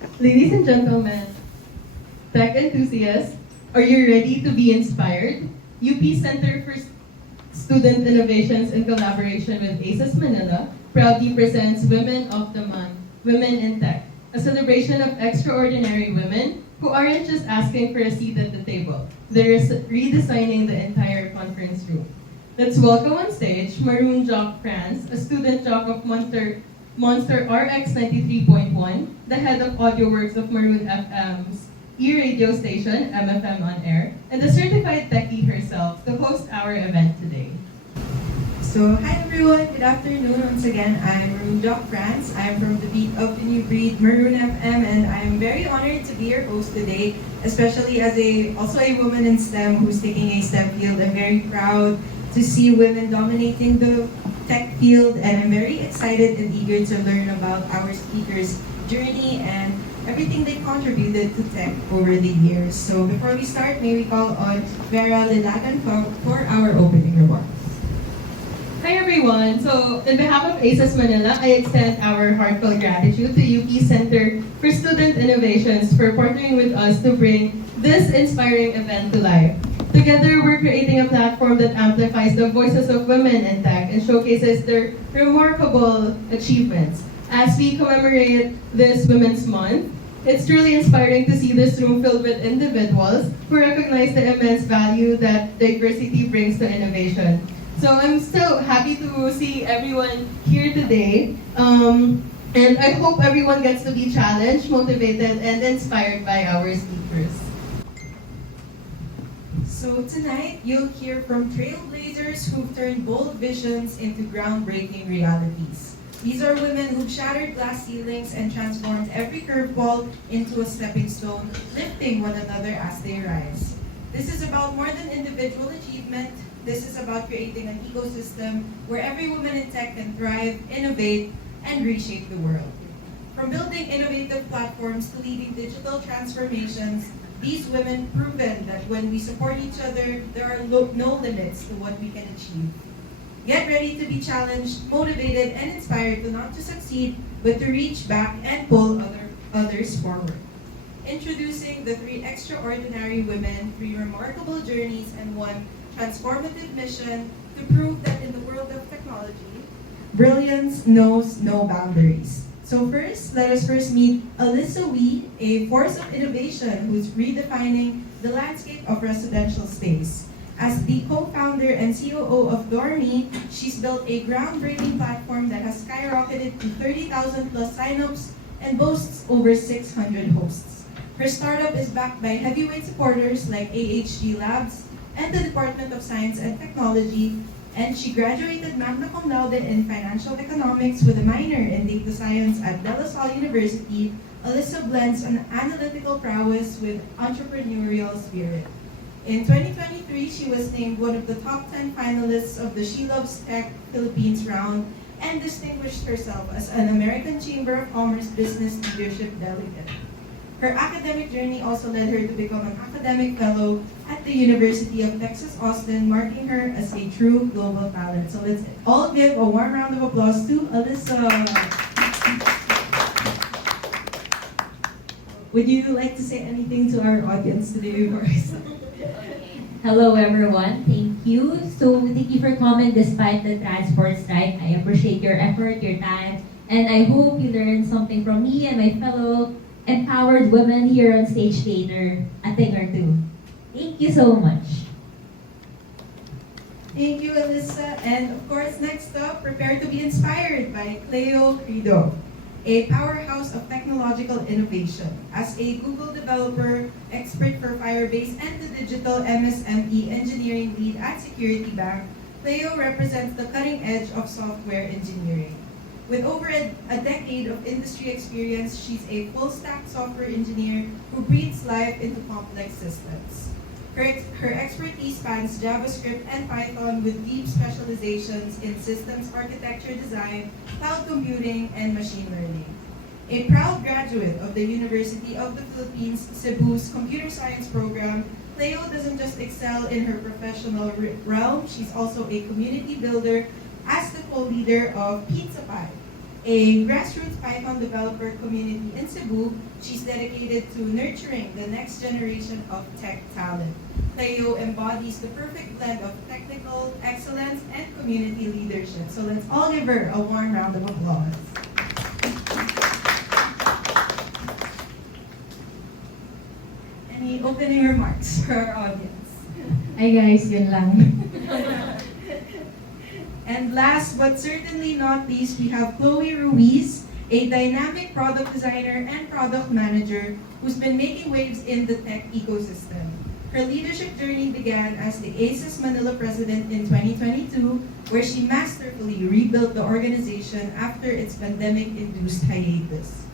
Ladies and gentlemen, tech enthusiasts, are you ready to be inspired? UP Center for Student Innovations in collaboration with ASES Manila proudly presents Women of the Month, Women in Tech, a celebration of extraordinary women who aren't just asking for a seat at the table. They're redesigning the entire conference room. Let's welcome on stage Maroon Jock France, a student jock of Monster RX 93.1, the head of audio works of Maroon FM's e-radio station, MFM On Air, and the certified techie herself to host our event today. So, hi everyone, good afternoon. Once again, I'm Maroon Jock France. I'm from the beat of the new breed, Maroon FM, and I'm very honored to be your host today, especially as also a woman in STEM who's taking a STEM field. I'm very proud to see women dominating the tech field, and I'm very excited and eager to learn about our speakers' journey and everything they contributed to tech over the years. So before we start, may we call on Vera Lilagan for our opening remarks. Hi everyone! So, on behalf of ASES Manila, I extend our heartfelt gratitude to UP Center for Student Innovations for partnering with us to bring this inspiring event to life. Together, we're creating a platform that amplifies the voices of women in tech and showcases their remarkable achievements. As we commemorate this Women's Month, it's truly inspiring to see this room filled with individuals who recognize the immense value that diversity brings to innovation. So I'm so happy to see everyone here today. And I hope everyone gets to be challenged, motivated, and inspired by our speakers. So tonight, you'll hear from trailblazers who've turned bold visions into groundbreaking realities. These are women who've shattered glass ceilings and transformed every curveball into a stepping stone, lifting one another as they rise. This is about more than individual achievement. This is about creating an ecosystem where every woman in tech can thrive, innovate, and reshape the world. From building innovative platforms to leading digital transformations, these women proven that when we support each other, there are no limits to what we can achieve. Get ready to be challenged, motivated, and inspired to not to succeed, but to reach back and pull others forward. Introducing the three extraordinary women, three remarkable journeys, and one transformative mission to prove that in the world of technology, brilliance knows no boundaries. So let us first meet Alyssa Wee, a force of innovation who's redefining the landscape of residential space. As the co-founder and COO of Dormy, she's built a groundbreaking platform that has skyrocketed to 30,000 plus signups and boasts over 600 hosts. Her startup is backed by heavyweight supporters like AHG Labs and the Department of Science and Technology, and she graduated magna cum laude in financial economics with a minor in data science at De La Salle University. Alyssa blends an analytical prowess with entrepreneurial spirit. In 2023, she was named one of the top 10 finalists of the She Loves Tech Philippines round and distinguished herself as an American Chamber of Commerce Business Leadership Delegate. Her academic journey also led her to become an academic fellow at the University of Texas Austin, marking her as a true global talent. So let's all give a warm round of applause to Alyssa. Would you like to say anything to our audience today before I start? Hello everyone, thank you. So thank you for coming despite the transport strike. I appreciate your effort, your time, and I hope you learned something from me and my fellow empowered women here on stage later, a thing or two. Thank you so much. Thank you, Alyssa. And of course, next up, prepare to be inspired by Cleo Credo, a powerhouse of technological innovation. As a Google developer, expert for Firebase, and the digital MSME engineering lead at Security Bank, Cleo represents the cutting edge of software engineering. With over a decade of industry experience, she's a full-stack software engineer who breathes life into complex systems. Her expertise spans JavaScript and Python with deep specializations in systems architecture design, cloud computing, and machine learning. A proud graduate of the University of the Philippines, Cebu's computer science program, Cleo doesn't just excel in her professional realm, she's also a community builder as the co-leader of Pizza Pie, A grassroots Python developer community in Cebu, she's dedicated to nurturing the next generation of tech talent. Cleo embodies the perfect blend of technical excellence and community leadership. So let's all give her a warm round of applause. Any opening remarks for our audience? Hi guys, yun lang. And last but certainly not least, we have Chloe Ruiz, a dynamic product designer and product manager who's been making waves in the tech ecosystem. Her leadership journey began as the ASES Manila president in 2022, where she masterfully rebuilt the organization after its pandemic-induced hiatus.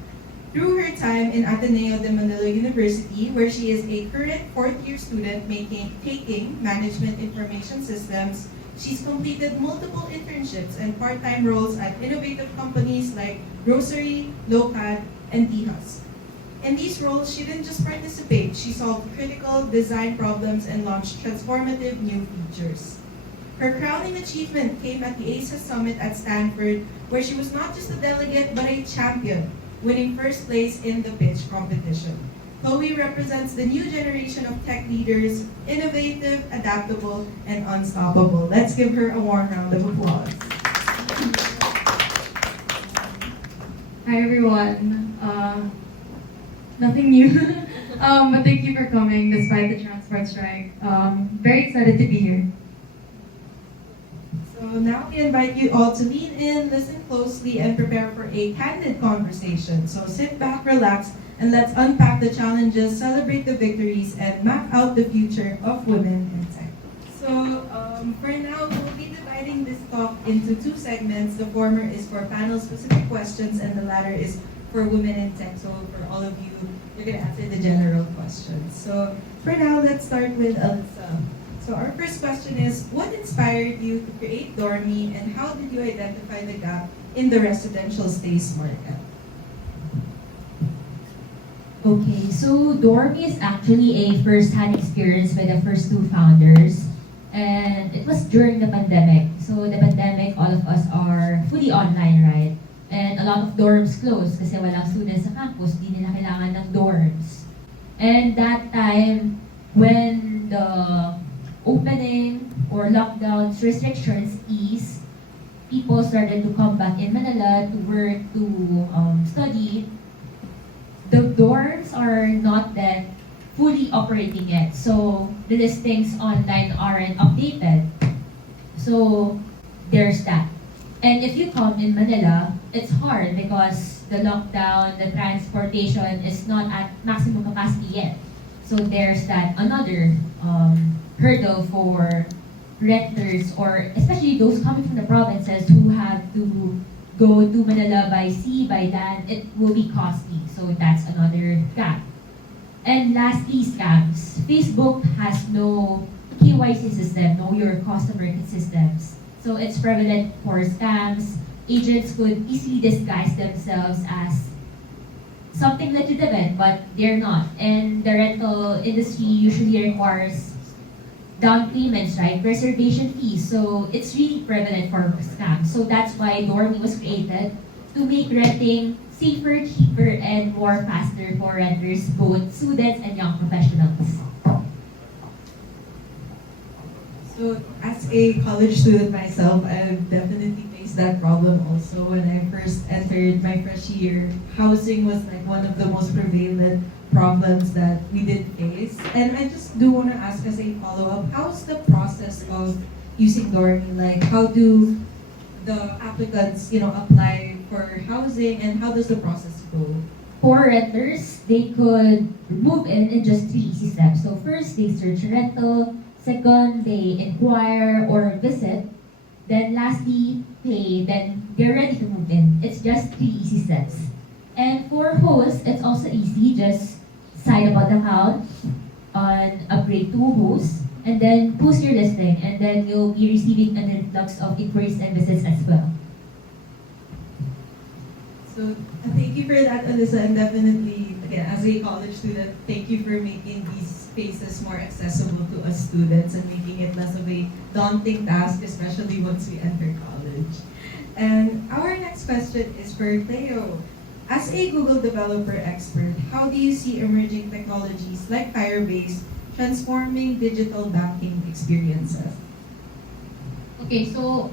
Through her time in Ateneo de Manila University, where she is a current fourth-year student taking Management Information Systems, she's completed multiple internships and part-time roles at innovative companies like Grocery, Locad, and Tihas. In these roles, she didn't just participate, she solved critical design problems and launched transformative new features. Her crowning achievement came at the ASES Summit at Stanford, where she was not just a delegate but a champion, winning first place in the pitch competition. Chloe represents the new generation of tech leaders, innovative, adaptable, and unstoppable. Let's give her a warm round of applause. Hi everyone. Nothing new, but thank you for coming despite the transport strike. Very excited to be here. So now we invite you all to lean in, listen closely, and prepare for a candid conversation. So sit back, relax, and let's unpack the challenges, celebrate the victories, and map out the future of women in tech. So for now, we'll be dividing this talk into two segments. The former is for panel-specific questions, and the latter is for women in tech. So for all of you, you're going to answer the general questions. So for now, let's start with Alyssa. So our first question is, what inspired you to create Dormy, and how did you identify the gap in the residential space market? Okay, so Dormy is actually a first-hand experience with the first two founders. And it was during the pandemic. So the pandemic, all of us are fully online, right? And a lot of dorms closed kasi walang students sa campus, di nila kailangan ng dorms. And that time, when the opening or lockdowns restrictions eased, people started to come back in Manila to work, to study. The dorms are not that fully operating yet, so the listings online aren't updated. So there's that. And if you come in Manila, it's hard because the lockdown, the transportation is not at maximum capacity yet. So there's that another hurdle for renters, or especially those coming from the provinces who have to go to Manila by sea, by land. It will be costly. So that's another gap. And lastly, scams. Facebook has no KYC system, know your customer systems. So it's prevalent for scams. Agents could easily disguise themselves as something legitimate, but they're not. And the rental industry usually requires down payments, right? Reservation fees. So it's really prevalent for scams. So that's why Dormy was created, to make renting safer, cheaper, and more faster for renters, both students and young professionals. So as a college student myself, I've definitely faced that problem also. When I first entered my fresh year, housing was like one of the most prevalent problems that we did face. And I just do want to ask as a follow-up, how's the process of using Dormy? Like, how do the applicants, apply for housing, and how does the process go? For renters, they could move in just 3 easy steps. So first, they search rental. Second, they inquire or visit. Then lastly, pay. Then they're ready to move in. It's just 3 easy steps. And for hosts, it's also easy. Just sign up an account on upgrade to host, and then post your listing, and then you'll be receiving an influx of inquiries and visits as well. So thank you for that, Alyssa, and definitely, again, as a college student, thank you for making these spaces more accessible to us students and making it less of a daunting task, especially once we enter college. And our next question is for Cleo. As a Google developer expert, how do you see emerging technologies like Firebase transforming digital banking experiences? Okay, so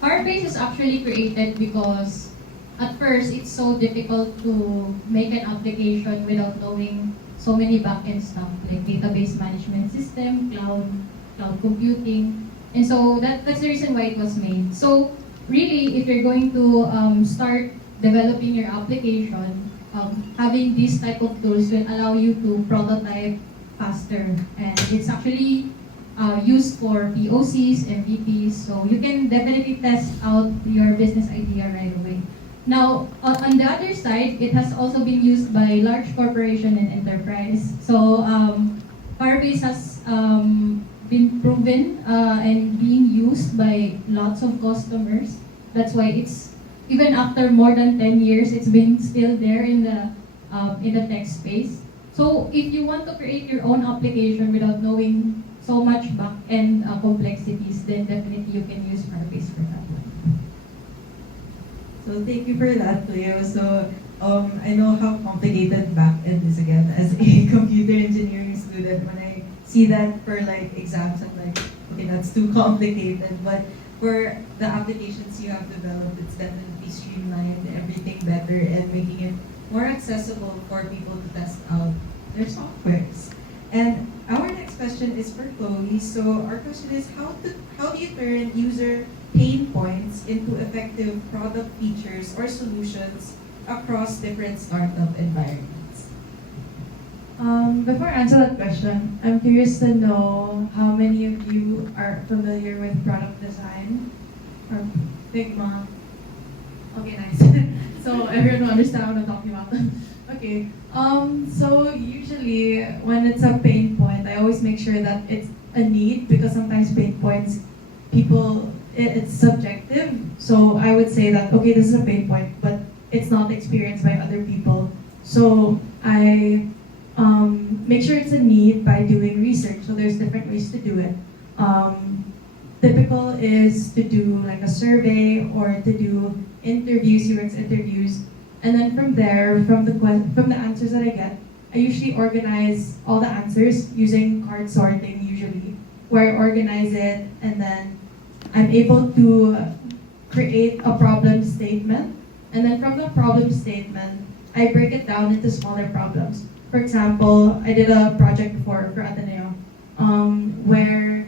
Firebase is actually created because at first it's so difficult to make an application without knowing so many backend stuff like database management system, cloud computing, and so that's the reason why it was made. So really, if you're going to start developing your application, having these type of tools will allow you to prototype faster, and it's actually used for POCs, MVPs, so you can definitely test out your business idea right away. Now, on the other side, it has also been used by large corporation and enterprise. So Firebase has been proven and being used by lots of customers. That's why it's even after more than 10 years, it's been still there in the tech space. So if you want to create your own application without knowing so much back-end complexities, then definitely you can use Firebase for that one. So thank you for that, Cleo. So I know how complicated back-end is again as a computer engineering student. When I see that for like exams, I'm like, okay, that's too complicated. But for the applications you have developed, it's definitely streamlined everything better and making it more accessible for people to test out their softwares. And our next question is for Chloe. So our question is, how do you turn user pain points into effective product features or solutions across different startup environments? Before I answer that question, I'm curious to know how many of you are familiar with product design or Figma. Okay, nice. So everyone will understand what I'm talking about. Okay. So usually when it's a pain point, I always make sure that it's a need, because sometimes pain points, it's subjective. So I would say that, okay, this is a pain point, but it's not experienced by other people. So I make sure it's a need by doing research. So there's different ways to do it. Typical is to do like a survey or to do interviews, UX interviews, and then from there, from the answers that I get, I usually organize all the answers using card sorting usually, where I organize it and then I'm able to create a problem statement, and then from the problem statement, I break it down into smaller problems. For example, I did a project before for Ateneo, where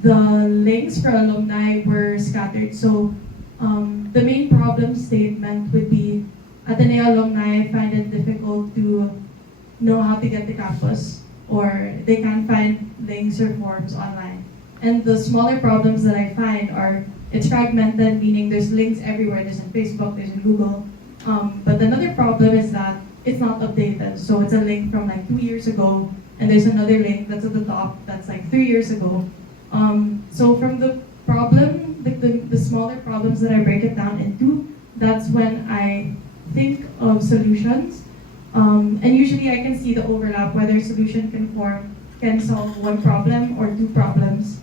the links for alumni were scattered. So the main problem statement would be Ateneo alumni find it difficult to know how to get to campus, or they can't find links or forms online. And the smaller problems that I find are, it's fragmented, meaning there's links everywhere. There's on Facebook, there's in Google. But another problem is that it's not updated. So it's a link from like 2 years ago, and there's another link that's at the top that's like 3 years ago. So from the problem, the smaller problems that I break it down into, that's when I think of solutions. And usually I can see the overlap, whether a solution can solve one problem or two problems.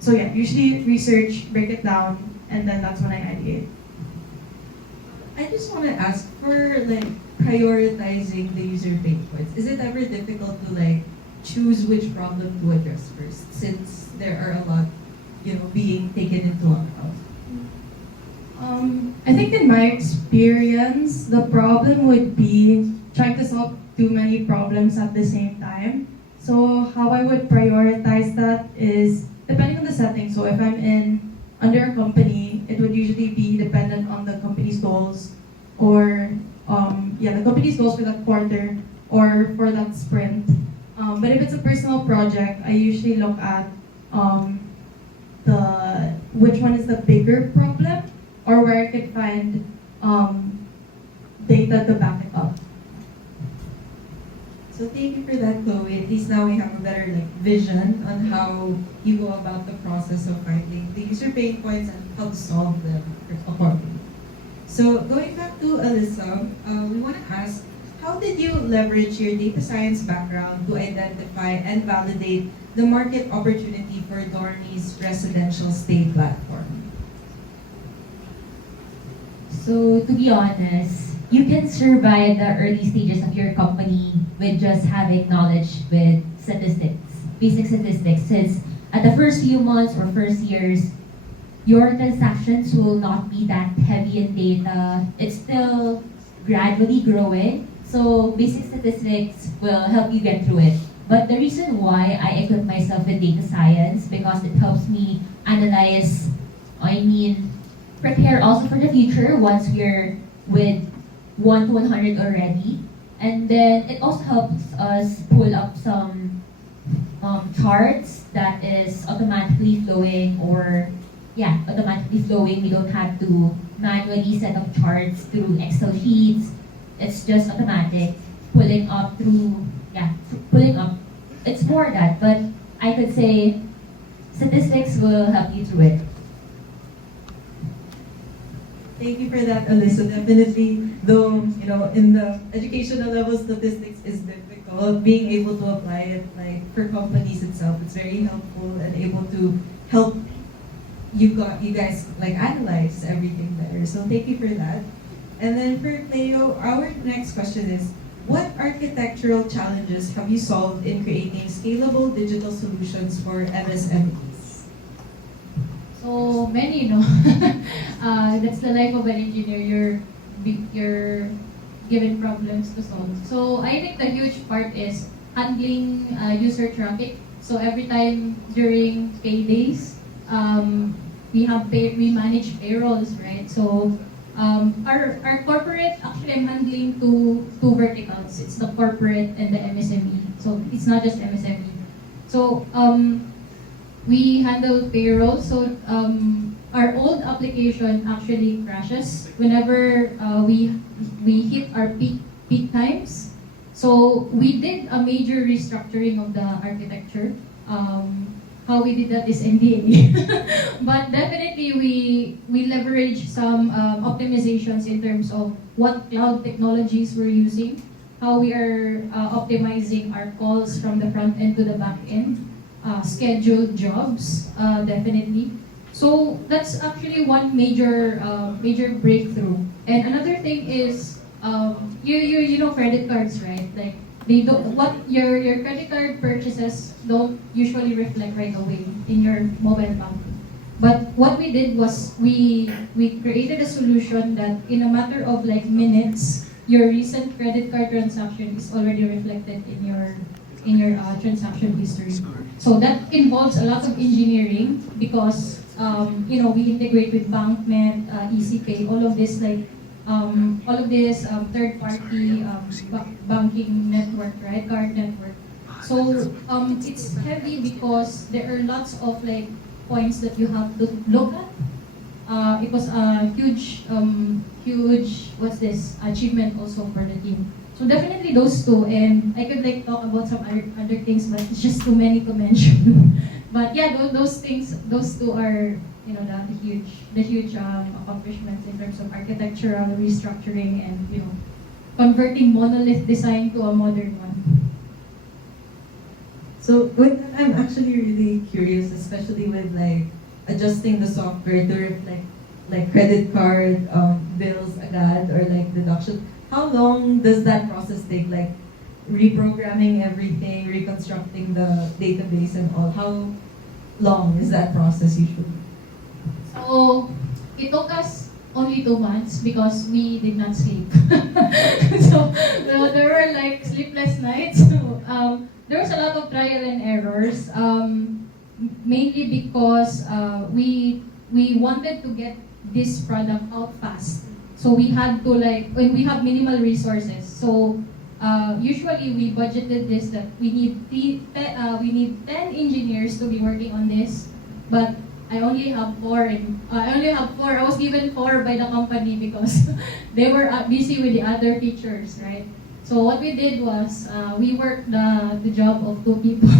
So yeah, usually research, break it down, and then that's when I ideate. I just want to ask, for like prioritizing the user pain points, is it ever difficult to like choose which problem to address first, since there are a lot, being taken into account? I think in my experience, the problem would be trying to solve too many problems at the same time. So how I would prioritize that is depending on the setting. So if I'm under a company, it would usually be dependent on the company's goals, or the company's goals for that quarter or for that sprint. But if it's a personal project, I usually look at which one is the bigger problem, or where I could find data to back it up. So thank you for that, Chloe. At least now we have a better vision on how you go about the process of finding the user pain points and how to solve them accordingly. So going back to Alyssa, we want to ask, how did you leverage your data science background to identify and validate the market opportunity for Dorney's residential stay platform? So to be honest, you can survive the early stages of your company with just having knowledge with statistics, basic statistics, since at the first few months or first years, your transactions will not be that heavy in data. It's still gradually growing. So basic statistics will help you get through it. But the reason why I equip myself with data science, because it helps me analyze, prepare also for the future once we're with 1 to 100 already. And then it also helps us pull up some charts that is automatically flowing automatically flowing. We don't have to manually set up charts through Excel sheets. It's just automatic, pulling up. It's more that, but I could say statistics will help you through it. Thank you for that, Alyssa. Definitely, though, in the educational level, statistics is difficult. Being able to apply it, like, for companies itself, it's very helpful and able to help you guys, like, analyze everything better. So thank you for that. And then for Cleo, our next question is, what architectural challenges have you solved in creating scalable digital solutions for MSMEs? So many, that's the life of an engineer. You're given problems to solve. So I think the huge part is handling user traffic. So every time during paydays, we manage payrolls, right? So our corporate, actually I'm handling two verticals. It's the corporate and the MSME. So it's not just MSME. So we handle payroll. So our old application actually crashes whenever we hit our peak times. So we did a major restructuring of the architecture. How we did that is NDA. But definitely we leverage some optimizations in terms of what cloud technologies we're using, how we are optimizing our calls from the front end to the back end, scheduled jobs, definitely. So that's actually one major breakthrough. And another thing is, you know credit cards, right? Like, they don't, what your credit card purchases don't usually reflect right away in your mobile bank. But what we did was we created a solution that in a matter of like minutes, your recent credit card transaction is already reflected in your transaction history. So that involves a lot of engineering because we integrate with BankNet, EasyPay, all of this third-party banking network, right? Card network. So it's heavy because there are lots of like points that you have to look at. It was a huge achievement also for the team. So definitely those two, and I could like talk about some other things, but it's just too many to mention. But yeah, those two are the huge accomplishments in terms of architectural restructuring and converting monolith design to a modern one. So with that, I'm actually really curious, especially with like adjusting the software to reflect like credit card bills agad or like deduction. How long does that process take? Like reprogramming everything, reconstructing the database and all. How long is that process usually? So it took us only 2 months because we did not sleep. So there were like sleepless nights. There was a lot of trial and errors, mainly because we wanted to get this product out fast. So we had to we have minimal resources. So usually we budgeted this that we need 10 engineers to be working on this, but I only have 4. I was given 4 by the company because they were busy with the other features, right? So what we did was we worked the job of 2 people.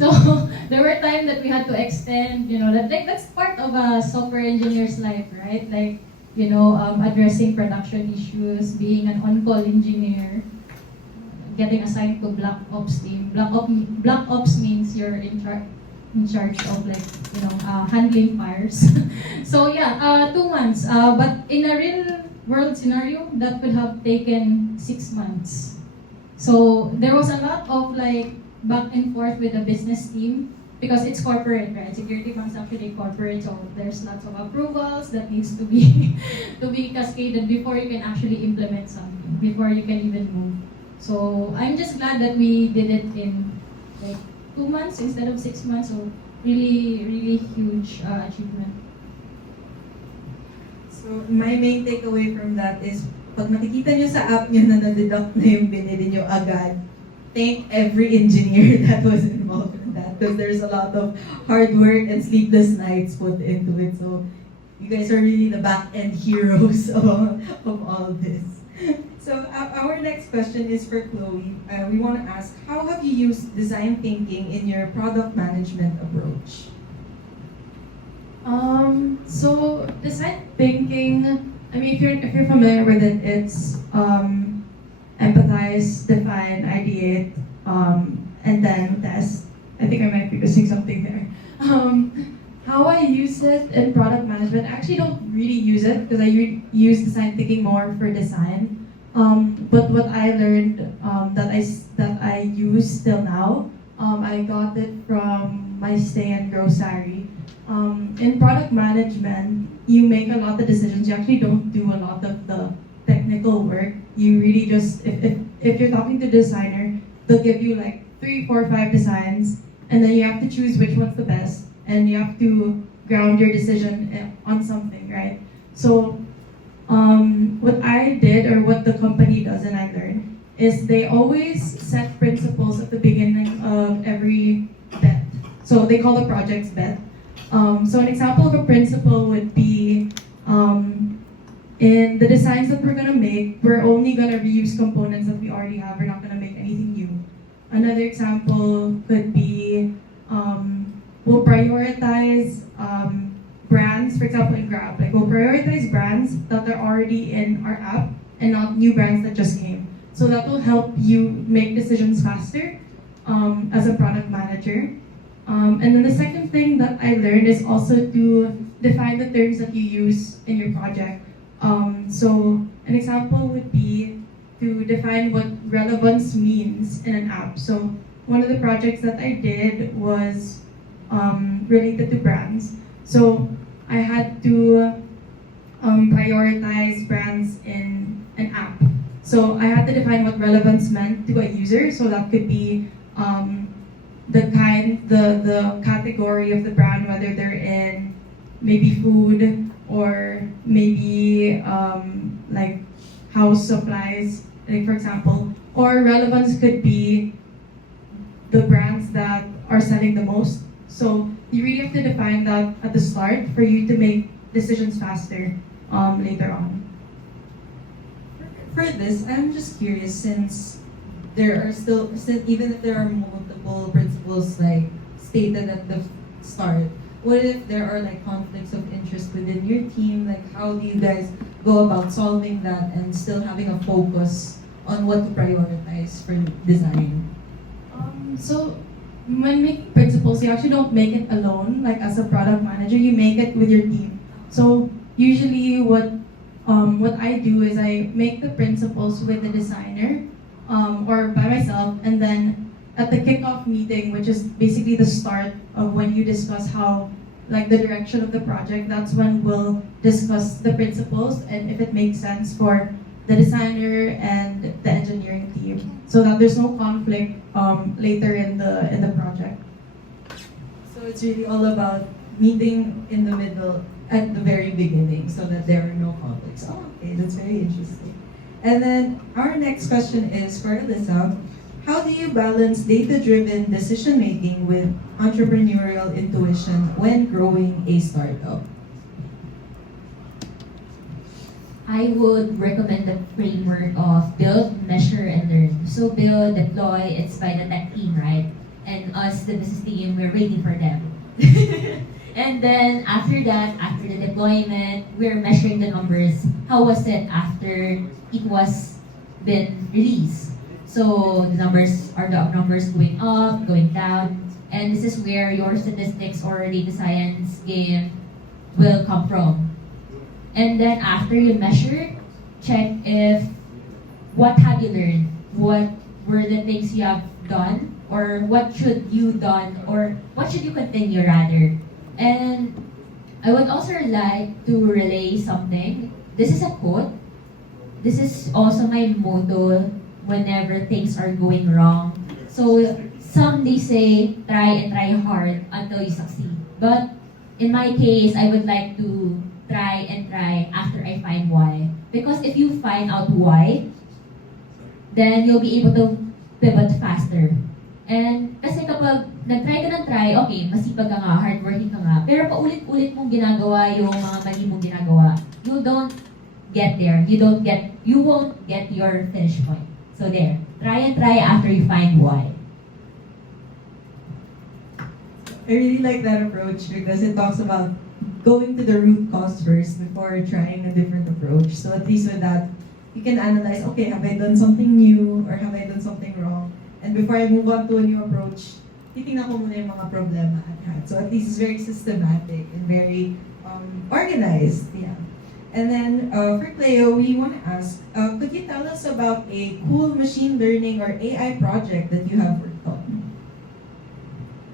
So there were times that we had to extend. That's part of a software engineer's life, right? Like addressing production issues, being an on-call engineer, getting assigned to Black Ops team. Black Ops means you're in charge. in charge of like, handling fires. So yeah, 2 months. But in a real world scenario, that could have taken 6 months. So there was a lot of like back and forth with the business team because it's corporate, right? Security bank's actually corporate, so there's lots of approvals that needs to be to be cascaded before you can actually implement something, before you can even move. So I'm just glad that we did it in like 2 months instead of 6 months. So really, really huge achievement. So, my main takeaway from that is, pag nakikita nyo sa app nyo na na-deduct na yung binili nyo agad, thank every engineer that was involved in that because there's a lot of hard work and sleepless nights put into it. So, you guys are really the back-end heroes of all this. So, our next question is for Chloe. We want to ask, how have you used design thinking in your product management approach? So design thinking, I mean, if you're familiar with it, it's empathize, define, ideate, and then test. I think I might be missing something there. How I use it in product management, I actually don't really use it because I use design thinking more for design. But what I learned that I use till now, I got it from my stay in Grocery. In product management, you make a lot of decisions. You actually don't do a lot of the technical work. You really just, if you're talking to a designer, they'll give you like 3, 4, 5 designs, and then you have to choose which one's the best, and you have to ground your decision on something, right? So, what I did, or what the company does, and I learned, is they always set principles at the beginning of every bet. So they call the projects bet. So an example of a principle would be, in the designs that we're gonna make, we're only gonna reuse components that we already have. We're not gonna make anything new. Another example could be, we'll prioritize brands, for example in Grab. Like we'll prioritize brands that are already in our app and not new brands that just came. So that will help you make decisions faster as a product manager. And then the second thing that I learned is also to define the terms that you use in your project. So an example would be to define what relevance means in an app. So one of the projects that I did was related to brands. So I had to prioritize brands in an app. So I had to define what relevance meant to a user. So that could be the category of the brand, whether they're in maybe food or maybe like house supplies, like for example. Or relevance could be the brands that are selling the most. So you really have to define that at the start for you to make decisions faster later on. For this, I'm just curious, since even if there are multiple principles like stated at the start, what if there are like conflicts of interest within your team? Like how do you guys go about solving that and still having a focus on what to prioritize for design? So when making principles, you actually don't make it alone, like as a product manager, you make it with your team. So usually what I do is I make the principles with the designer or by myself, and then at the kickoff meeting, which is basically the start of when you discuss how, like the direction of the project, that's when we'll discuss the principles and if it makes sense for the designer and the engineering team, so that there's no conflict later in the project. So it's really all about meeting in the middle at the very beginning so that there are no conflicts. Oh, okay, that's very interesting. And then our next question is for Alyssa. How do you balance data-driven decision-making with entrepreneurial intuition when growing a startup? I would recommend the framework of build, measure, and learn. So build, deploy, it's by the tech team, right? And us, the business team, we're waiting for them. And then after that, after the deployment, we're measuring the numbers. How was it after it was been released? So the numbers, are the numbers going up, going down? And this is where your statistics or data science game will come from. And then after you measure, check if what have you learned, what were the things you have done, or what should you done, or what should you continue rather. And I would also like to relay something. This is a quote. This is also my motto whenever things are going wrong. So some they say, try and try hard until you succeed. But in my case, I would like to try and try after I find why. Because if you find out why, then you'll be able to pivot faster. And kasi kapag nag-try ka ng try, okay, masipag ka nga, hardworking ka nga, pero paulit-ulit mong ginagawa yung mga mali mong ginagawa, you don't get there. You won't get your finish point. So there, try and try after you find why. I really like that approach because it talks about going to the root cause first before trying a different approach. So at least with that, you can analyze, okay, have I done something new or have I done something wrong? And before I move on to a new approach, titingnan ko muna yung mga problema at hand. So at least it's very systematic and very organized. Yeah. And then for Cleo, we want to ask, could you tell us about a cool machine learning or AI project that you have worked on?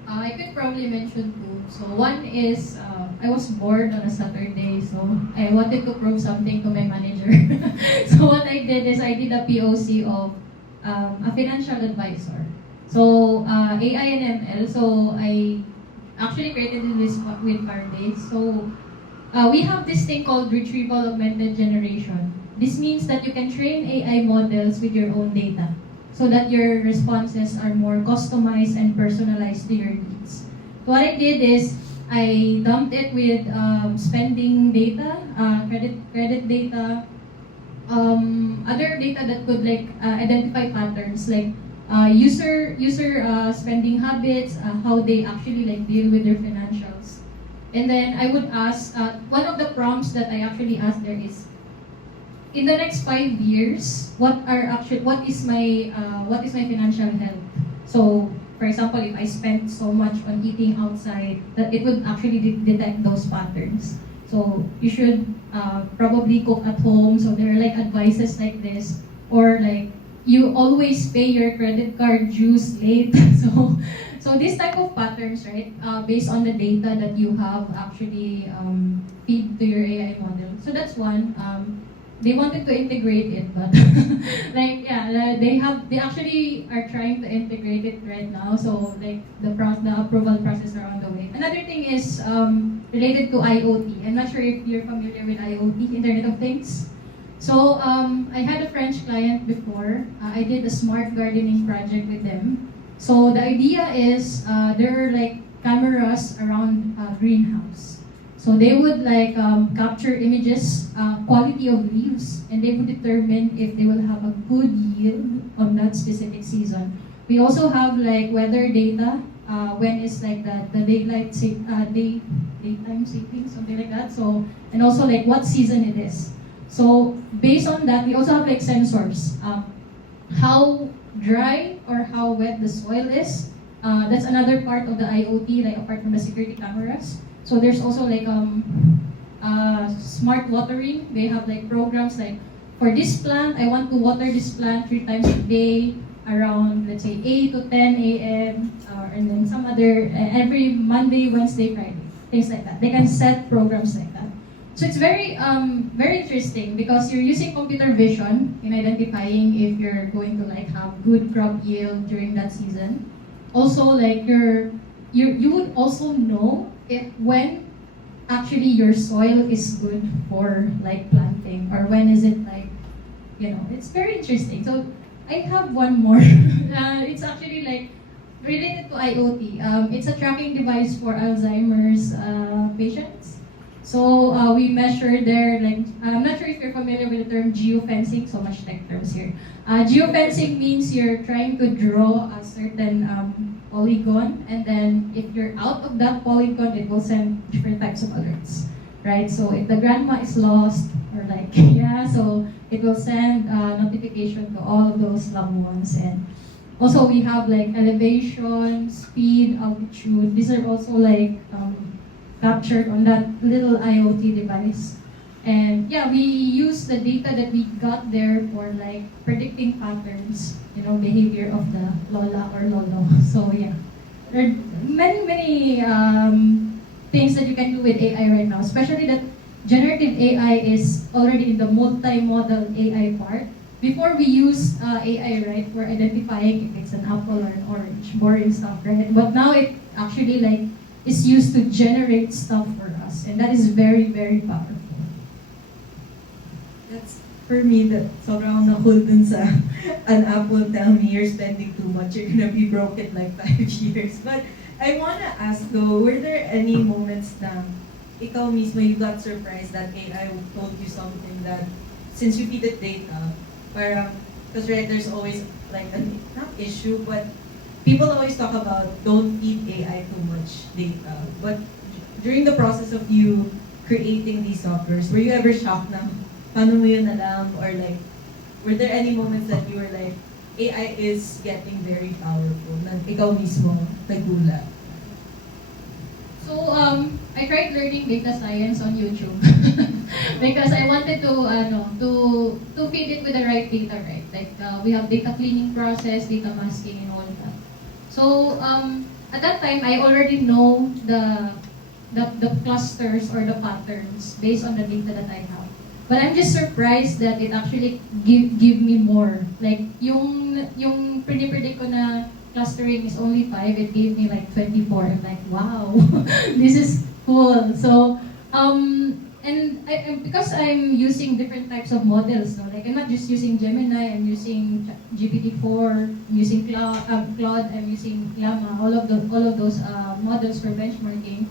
I could probably mention two. So one is, I was bored on a Saturday, so I wanted to prove something to my manager. So what I did is I did a POC of a financial advisor. So AI and ML, so I actually created this with Firebase. So we have this thing called retrieval augmented generation. This means that you can train AI models with your own data so that your responses are more customized and personalized to your needs. So what I did is I dumped it with spending data, credit data, other data that could like identify patterns like user spending habits, how they actually like deal with their financials. And then I would ask, one of the prompts that I actually asked there is, in the next 5 years, what is my financial health? So, for example, if I spent so much on eating outside, that it would actually detect those patterns. So you should probably cook at home. So there are like advices like this, or like you always pay your credit card dues late. So this type of patterns, right? Based on the data that you have actually feed to your AI model. So that's one. They wanted to integrate it, but like they actually are trying to integrate it right now. So like the approval process are on the way. Another thing is related to IoT. I'm not sure if you're familiar with IoT, Internet of Things. So I had a French client before. I did a smart gardening project with them. So the idea is there are like cameras around a greenhouse. So they would like capture images, quality of leaves, and they would determine if they will have a good yield on that specific season. We also have like weather data, when is like the daytime saving, something like that. So, and also like what season it is. So based on that, we also have like sensors, how dry or how wet the soil is. That's another part of the IoT, like apart from the security cameras. So there's also like smart watering. They have like programs like, for this plant, I want to water this plant 3 times a day around, let's say, 8 to 10 a.m. And then some other, every Monday, Wednesday, Friday, things like that. They can set programs like that. So it's very interesting because you're using computer vision in identifying if you're going to like have good crop yield during that season. Also, like you would also know when actually your soil is good for like planting, or when is it like, it's very interesting. So I have one more. It's actually like related to IoT. It's a tracking device for Alzheimer's patients. So we measure their, like, I'm not sure if you're familiar with the term geofencing, so much tech terms here. Geofencing means you're trying to draw a certain polygon, and then if you're out of that polygon, it will send different types of alerts, right? So if the grandma is lost, or like, so it will send notification to all of those loved ones. And Also, we have like elevation, speed, altitude. These are also like captured on that little IoT device. And yeah, we use the data that we got there for like predicting patterns, behavior of the Lola or Lolo. So yeah, there are many things that you can do with AI right now, especially that generative AI is already in the multimodal AI part. Before we use AI, right, for identifying if it's an apple or an orange, boring stuff, right? But now it actually like is used to generate stuff for us, and that is very powerful. That's for me, that sobrang na-hold dun sa an apple tell me you're spending too much, you're gonna be broke in like 5 years. But I wanna ask though, were there any moments na ikaw mismo, you got surprised that AI told you something that, since you feed it data, parang, because right, there's always like not issue, but people always talk about don't feed AI too much data. But during the process of you creating these softwares, were you ever shocked na paano mo yun alam? Or like, were there any moments that you were like, AI is getting very powerful, na ikaw mismo nagulat? So I tried learning data science on YouTube because I wanted to feed it with the right data, right? Like we have data cleaning process, data masking, and all of that. So at that time, I already know the clusters or the patterns based on the data that I have. But I'm just surprised that it actually give me more. Like yung predict ko na clustering is only 5, it gave me like 24. I'm like, wow, this is cool. So and because I'm using different types of models, so like I'm not just using Gemini, I'm using GPT-4, I'm using Claude, I'm using Llama, all of those models for benchmarking.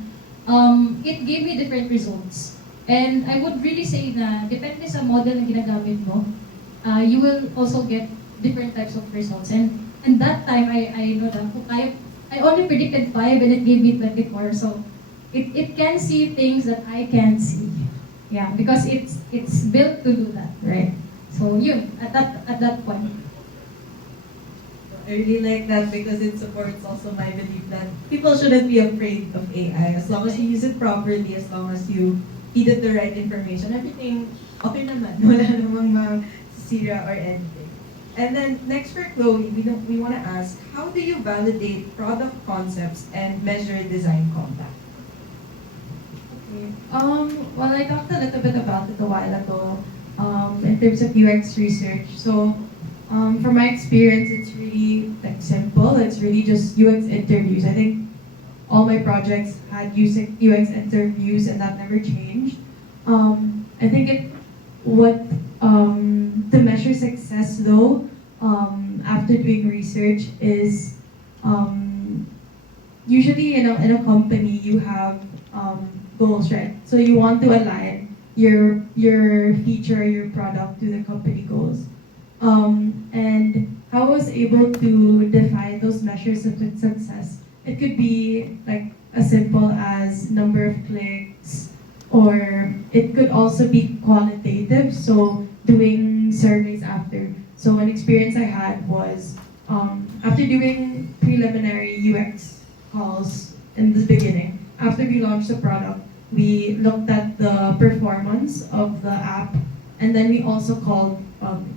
It gave me different results. And I would really say na depende sa model na ginagamit mo, you will also get different types of results. And that time, I know that I only predicted 5 and it gave me 24. So it can see things that I can't see. Yeah, because it's built to do that, right? So yun, at that point. I really like that because it supports also my belief that people shouldn't be afraid of AI. As long as you use it properly, as long as you feed it the right information, everything okay naman. Wala namang masisira or anything. And then next for Chloe, we want to ask, how do you validate product concepts and measure design contact? Okay. Well, I talked a little bit about it a while ago in terms of UX research. So from my experience, it's really like simple. It's really just UX interviews. I think all my projects had UX interviews, and that never changed. I think to measure success though, after doing research is usually in a company you have goals, right? So you want to align your feature, your product to the company goals. And how I was able to define those measures of success. It could be like as simple as number of clicks, or it could also be qualitative, so doing surveys after. So an experience I had was after doing preliminary UX calls in the beginning, after we launched the product, we looked at the performance of the app, and then we also called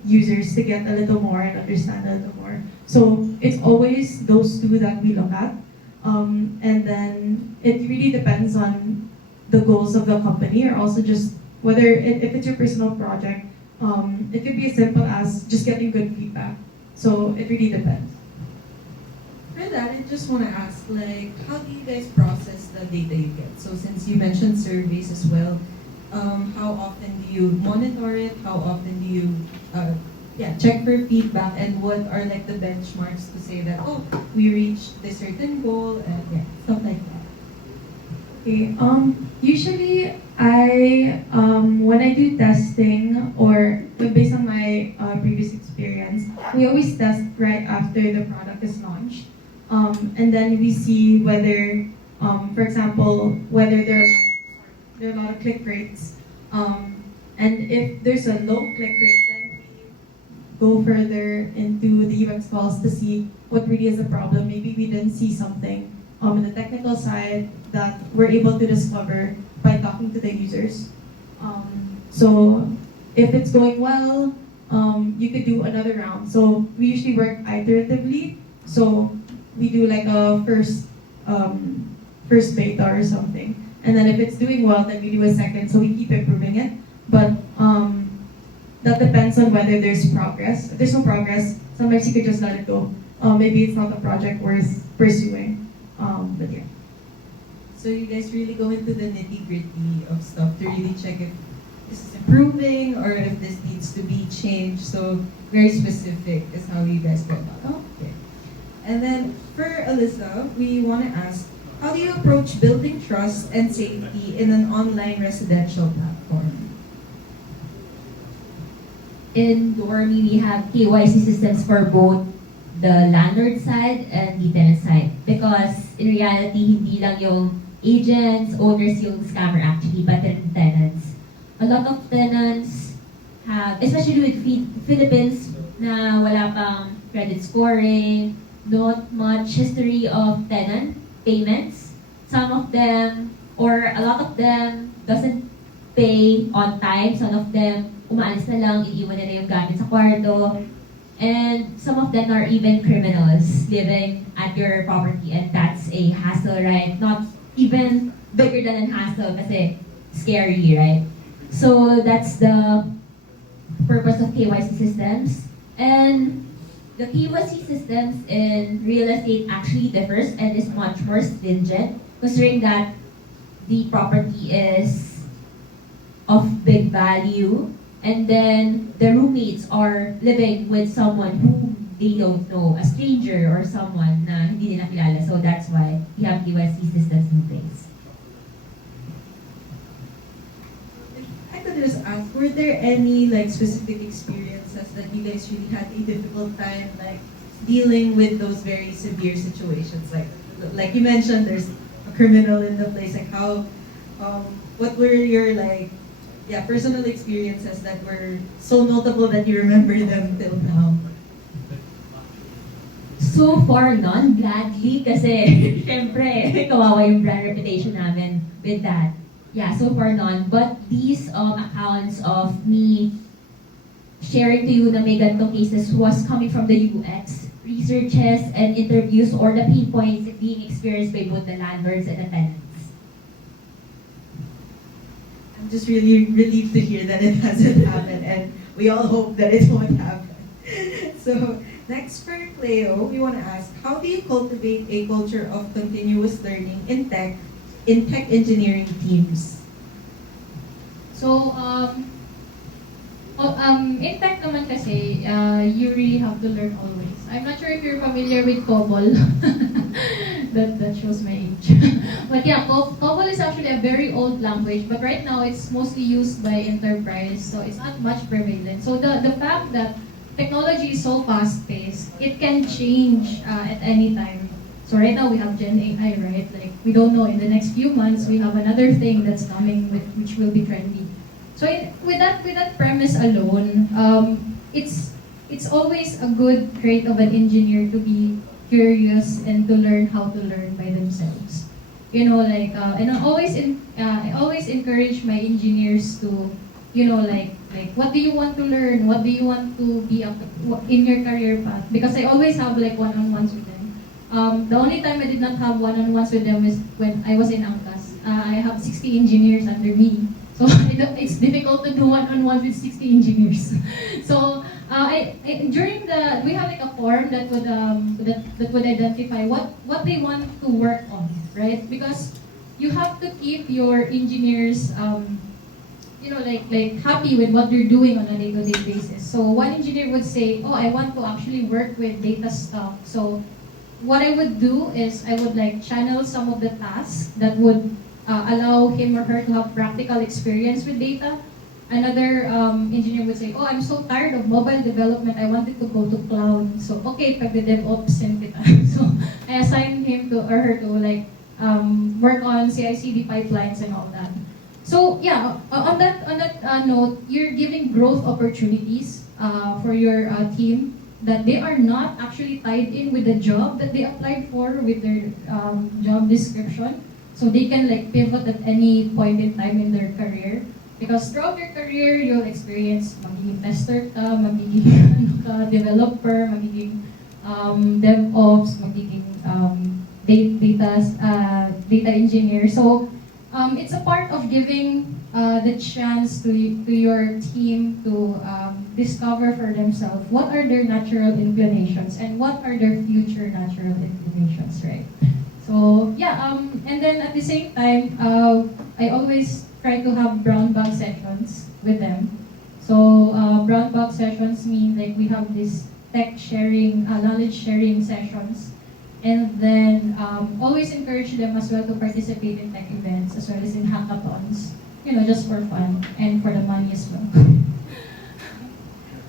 users to get a little more and understand a little more. So it's always those two that we look at. And then it really depends on the goals of the company, or also just whether if it's your personal project, it could be as simple as just getting good feedback. So it really depends. For that, I just want to ask, like, how do you guys process the data you get? So since you mentioned surveys as well, how often do you monitor it? How often do you check for feedback, and what are like the benchmarks to say that, oh, we reached this certain goal, and stuff like that? Okay. Usually, I when I do testing, or based on my previous experience, we always test right after the product is launched, and then we see whether, for example, whether there are a lot of click rates, and if there's a low click rate, then we go further into the UX conference calls to see what really is the problem. Maybe we didn't see something in the technical side that we're able to discover by talking to the users. So if it's going well, you could do another round. So we usually work iteratively. So we do like a first beta or something. And then if it's doing well, then we do a second. So we keep improving it. But that depends on whether there's progress. If there's no progress, sometimes you could just let it go. Maybe it's not a project worth pursuing. But yeah. So you guys really go into the nitty-gritty of stuff to really check if this is improving or if this needs to be changed. So very specific is how you guys go about it. Okay. And then for Alyssa, we want to ask, how do you approach building trust and safety in an online residential platform? In Dormy, we have KYC systems for both the landlord side and the tenant side. Because in reality, hindi lang yung agents, owners yung scammer actually, but then tenants. A lot of tenants have, especially with Philippines na wala pang credit scoring, not much history of tenant payments. Some of them, or a lot of them, doesn't pay on time. Some of them, umaalis na lang, iiwan nila yung gamit sa kwarto. And some of them are even criminals living at your property, and that's a hassle, right? Not even bigger than a hassle kasi scary, right? So that's the purpose of KYC systems. And the KYC systems in real estate actually differs and is much more stringent, considering that the property is of big value, and then the roommates are living with someone whom they don't know, a stranger or someone na hindi nila kilala. So that's why we have KYC systems in place. I could just ask, were there any like specific experiences that you guys really had a difficult time like dealing with those very severe situations? Like you mentioned, there's a criminal in the place. Like how, what were your like, personal experiences that were so notable that you remember them till now? So far, none, gladly, kasi syempre, kawawa yung brand reputation namin with that. Yeah, so far none. But these accounts of me sharing to you na may ganitong cases was coming from the UX researches and interviews or the pain points being experienced by both the landlords and the tenants. I'm just really relieved to hear that it hasn't happened, and we all hope that it won't happen. So next for Cleo, we want to ask, how do you cultivate a culture of continuous learning in tech engineering teams? So, in tech naman kasi, you really have to learn always. I'm not sure if you're familiar with COBOL. that shows my age. But yeah, COBOL is actually a very old language, but right now it's mostly used by enterprise, so it's not much prevalent. So the fact that technology is so fast-paced, it can change at any time. So right now we have Gen AI, right? Like we don't know, in the next few months we have another thing that's coming which will be trendy. So with that premise alone, it's always a good trait of an engineer to be curious and to learn how to learn by themselves. You know, like and I always encourage my engineers to, you know, like what do you want to learn? What do you want to be in your career path? Because I always have like one-on-ones with them. The only time I did not have one-on-ones with them is when I was in AMCAS. I have 60 engineers under me. So it's difficult to do one-on-one with 60 engineers. So we have like a form that would identify what they want to work on, right? Because you have to keep your engineers you know, like happy with what they're doing on a day-to-day basis. So one engineer would say, oh, I want to actually work with data stuff. So what I would do is I would like channel some of the tasks that would allow him or her to have practical experience with data. Another engineer would say, oh, I'm so tired of mobile development, I wanted to go to cloud. So, okay, pag-DevOps kita. So, I assign him to or her to like work on CI/CD pipelines and all that. So, yeah, on that note, you're giving growth opportunities for your team that they are not actually tied in with the job that they applied for with their job description. So they can like pivot at any point in time in their career. Because throughout your career, you'll experience magiging tester ka, magiging ano ka, developer, magiging DevOps, magiging data engineer. So it's a part of giving the chance to your team to discover for themselves what are their natural inclinations and what are their future natural inclinations, right? So yeah, and then at the same time, I always try to have brown bag sessions with them. So brown bag sessions mean like we have this tech sharing, knowledge sharing sessions, and then always encourage them as well to participate in tech events as well as in hackathons, just for fun and for the money as well.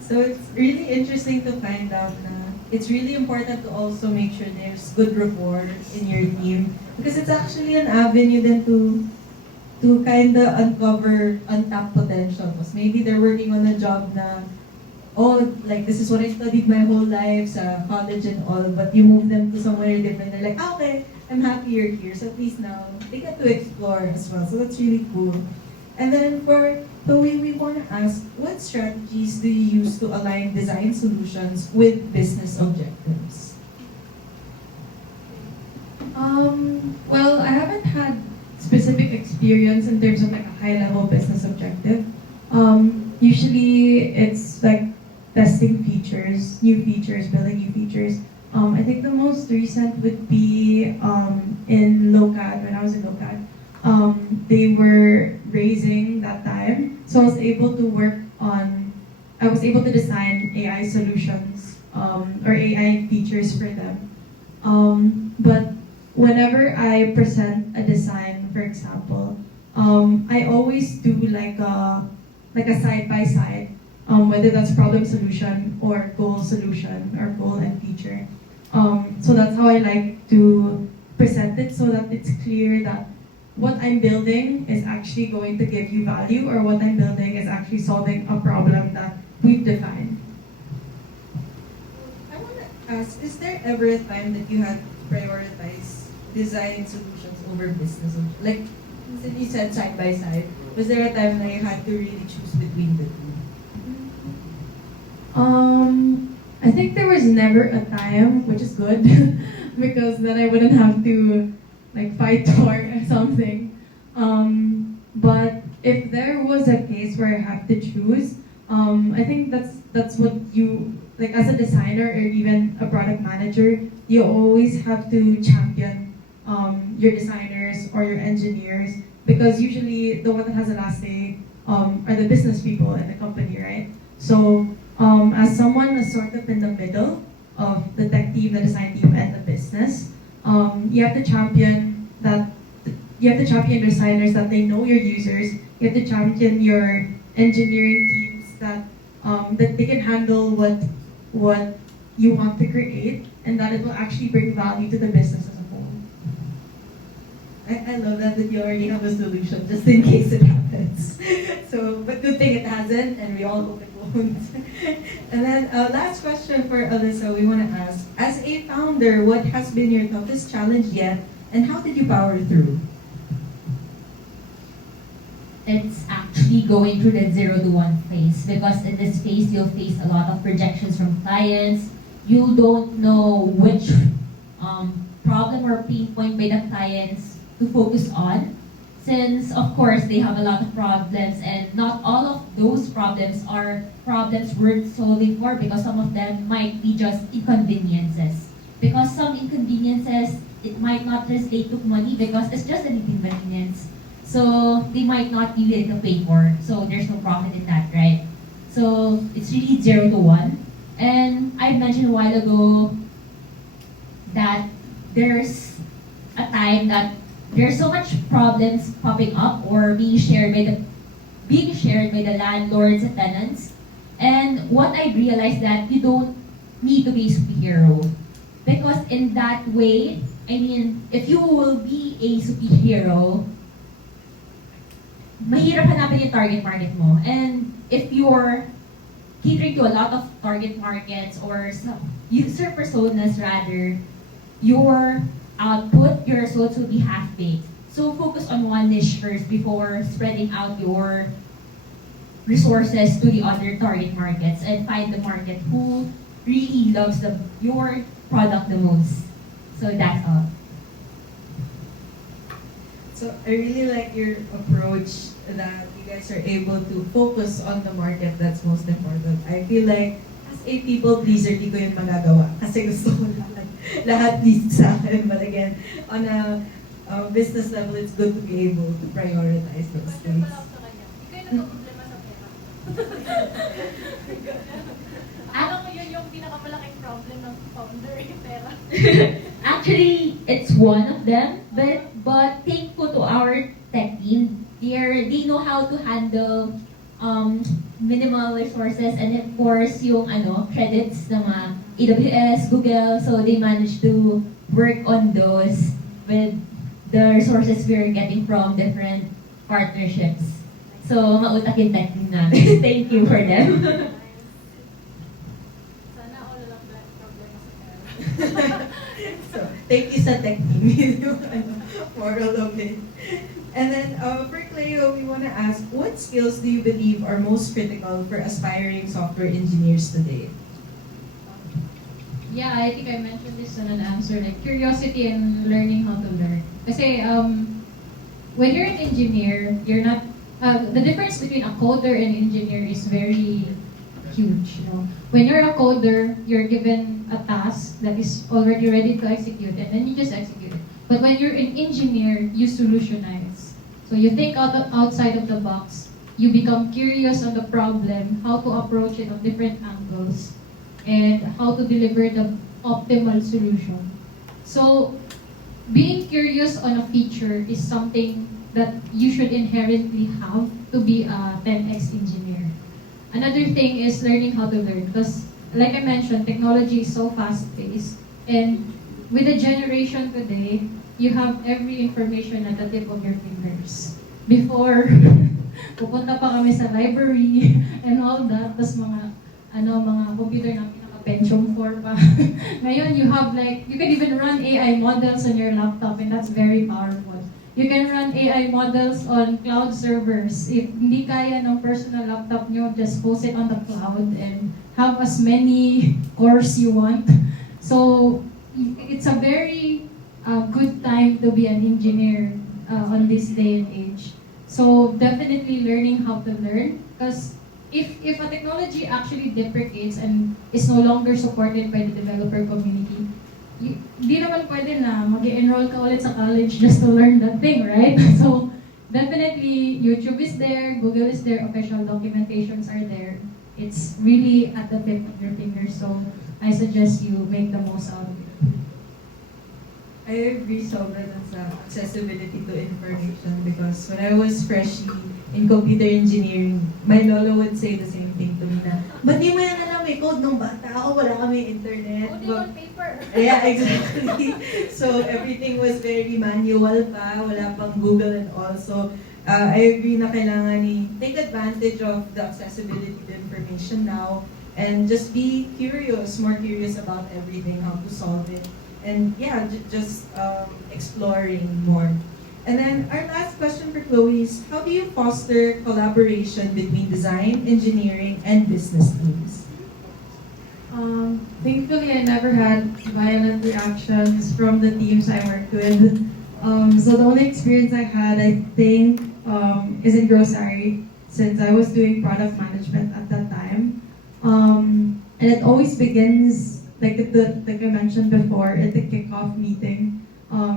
So it's really interesting to find out na it's really important to also make sure there's good rapport in your team, because it's actually an avenue then to kind of uncover untapped potential. Because maybe they're working on a job na, oh, like this is what I studied my whole life sa college and all, but you move them to somewhere different. They're like, okay, I'm happy you're here. So at least now they get to explore as well. So that's really cool. And then for Chloe, we want to ask, what strategies do you use to align design solutions with business objectives? Well, I haven't had specific experience in terms of like a high-level business objective. Usually it's like testing features, new features, building new features. I think the most recent would be in LOCAD, when I was in LOCAD. They were raising that time, so I was able to design AI solutions or AI features for them. But whenever I present a design, for example, I always do like a side by side, whether that's problem solution or goal solution or goal and feature. So that's how I like to present it, so that it's clear that what I'm building is actually going to give you value, or what I'm building is actually solving a problem that we've defined. I want to ask, is there ever a time that you had to prioritize design solutions over business? Like, since you said side by side, was there a time that you had to really choose between the two? I think there was never a time, which is good, because then I wouldn't have to like fight for something. But if there was a case where I have to choose, I think that's what you, like as a designer or even a product manager, you always have to champion your designers or your engineers, because usually the one that has the last say are the business people in the company, right? So as someone that's sort of in the middle of the tech team, the design team, and the business, you have to champion that. You have to champion designers that they know your users. You have to champion your engineering teams that they can handle what you want to create, and that it will actually bring value to the business as a whole. I love that you already have a solution just in case it happens. So, but good thing it hasn't, and we all hope it won't. And then last question for Alyssa, we want to ask, as a founder, what has been your toughest challenge yet, and how did you power through? It's actually going through the 0 to 1 phase, because in this phase you'll face a lot of projections from clients. You don't know which problem or pain point by the clients to focus on, since of course they have a lot of problems, and not all of those problems are problems worth solving for, because some of them might be just inconveniences. Because some inconveniences, it might not translate to money because it's just an inconvenience. So they might not be willing to pay for, so there's no profit in that, right? So it's really 0 to 1. And I mentioned a while ago that there's a time that there's so much problems popping up or being shared by the landlords and tenants. And what I realized that you don't need to be a superhero, because in that way, I mean, if you will be a superhero, mahirap hanapin yung target market mo. And if your catering to a lot of target markets or user personas rather, your output, your results will be half-baked. So focus on one niche first before spreading out your resources to the other target markets and find the market who really loves your product the most. So that's all. So I really like your approach that you guys are able to focus on the market that's most important. I feel like as a people pleaser, di ko yun magagawa. Kasi gusto ko lahat please sa akin. But again, on a business level, it's good to be able to prioritize those things. Alam mo yun yung pinakamalaking problem ng founder, yung pera. Actually, it's one of them, but thankful to our tech team, they know how to handle minimal resources and of course yung credits ng mga AWS, Google, so they managed to work on those with the resources we're getting from different partnerships. So mautak yung tech team namin. Thank you for them. Sana all lang problema sa pera. So, thank you sa tech team. Yung moral of it. And then for Cleo, we want to ask, what skills do you believe are most critical for aspiring software engineers today? Yeah, I think I mentioned this in an answer, like curiosity and learning how to learn. Kasi when you're an engineer, you're not, the difference between a coder and engineer is very huge. You know? When you're a coder, you're given a task that is already ready to execute and then you just execute it. But when you're an engineer, you solutionize. So you think outside of the box, you become curious on the problem, how to approach it on different angles, and how to deliver the optimal solution. So being curious on a feature is something that you should inherently have to be a 10x engineer. Another thing is learning how to learn, because like I mentioned, technology is so fast-paced, and with the generation today, you have every information at the tip of your fingers. Before, pupunta pa kami sa library and all that, tas mga computer na pinaka-Pentium 4 pa. Ngayon, you can even run AI models on your laptop, and that's very powerful. You can run AI models on cloud servers. If hindi kaya ng personal laptop nyo, just post it on the cloud and have as many cores you want. So, it's a very good time to be an engineer on this day and age. So, definitely learning how to learn. Because if a technology actually deprecates and is no longer supported by the developer community, di naman pwede na mag-enroll ka ulit sa college just to learn that thing, right? So, definitely, YouTube is there, Google is there, official documentations are there. It's really at the tip of your fingers, so I suggest you make the most out of it. I agree sobra dun sa accessibility to information because when I was freshly in computer engineering, my lolo would say the same thing to me na, ba't di mo yan alam code nung bata ako, wala kami internet. Coding on paper. Yeah, exactly. So everything was very manual pa, wala pang Google and all. So I agree na kailangan take advantage of the accessibility to information now and just be curious, more curious about everything, how to solve it. And yeah, just exploring more. And then our last question for Chloe is, how do you foster collaboration between design, engineering, and business teams? Thankfully, I never had violent reactions from the teams I worked with. So the only experience I had, I think, is in grocery, since I was doing product management at that time. And it always begins, like I mentioned before, at the kickoff meeting,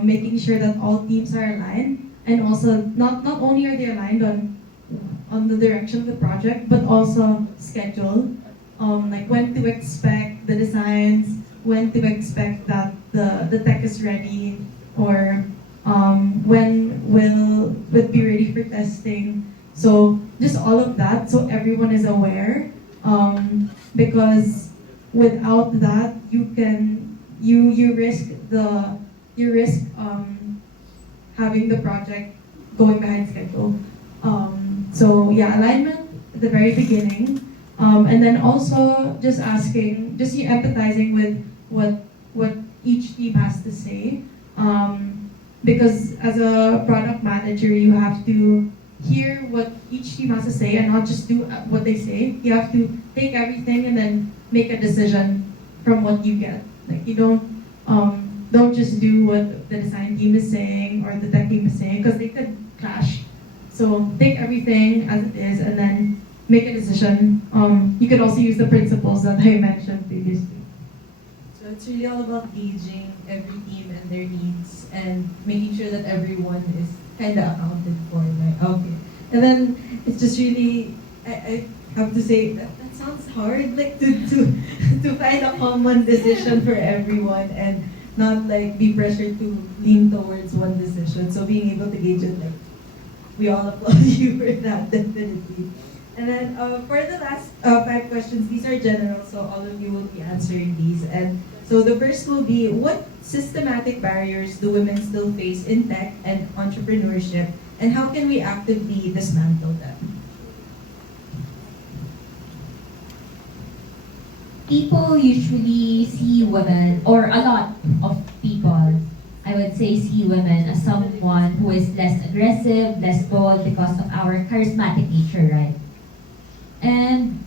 making sure that all teams are aligned, and also not only are they aligned on the direction of the project, but also schedule. Like when to expect the designs, when to expect that the tech is ready, or when will it be ready for testing. So just all of that, so everyone is aware. Because without that, you risk having the project going behind schedule. So yeah, alignment at the very beginning. And then also just asking, just you empathizing with what each team has to say. Because as a product manager, you have to hear what each team has to say and not just do what they say. You have to take everything and then make a decision from what you get. Like you don't just do what the design team is saying or the tech team is saying because they could clash. So take everything as it is and then make a decision. You could also use the principles that I mentioned previously. So it's really all about gauging every team and their needs and making sure that everyone is kind of accounted for. Right? Okay. And then it's just really, I have to say, that sounds hard, like to find a common decision for everyone and not like be pressured to lean towards one decision. So being able to gauge it, like, we all applaud you for that, definitely. And then for the last 5 questions, these are general, so all of you will be answering these. And so the first will be, what systematic barriers do women still face in tech and entrepreneurship, and how can we actively dismantle them? People usually see women, or a lot of people, I would say, see women as someone who is less aggressive, less bold because of our charismatic nature, right? And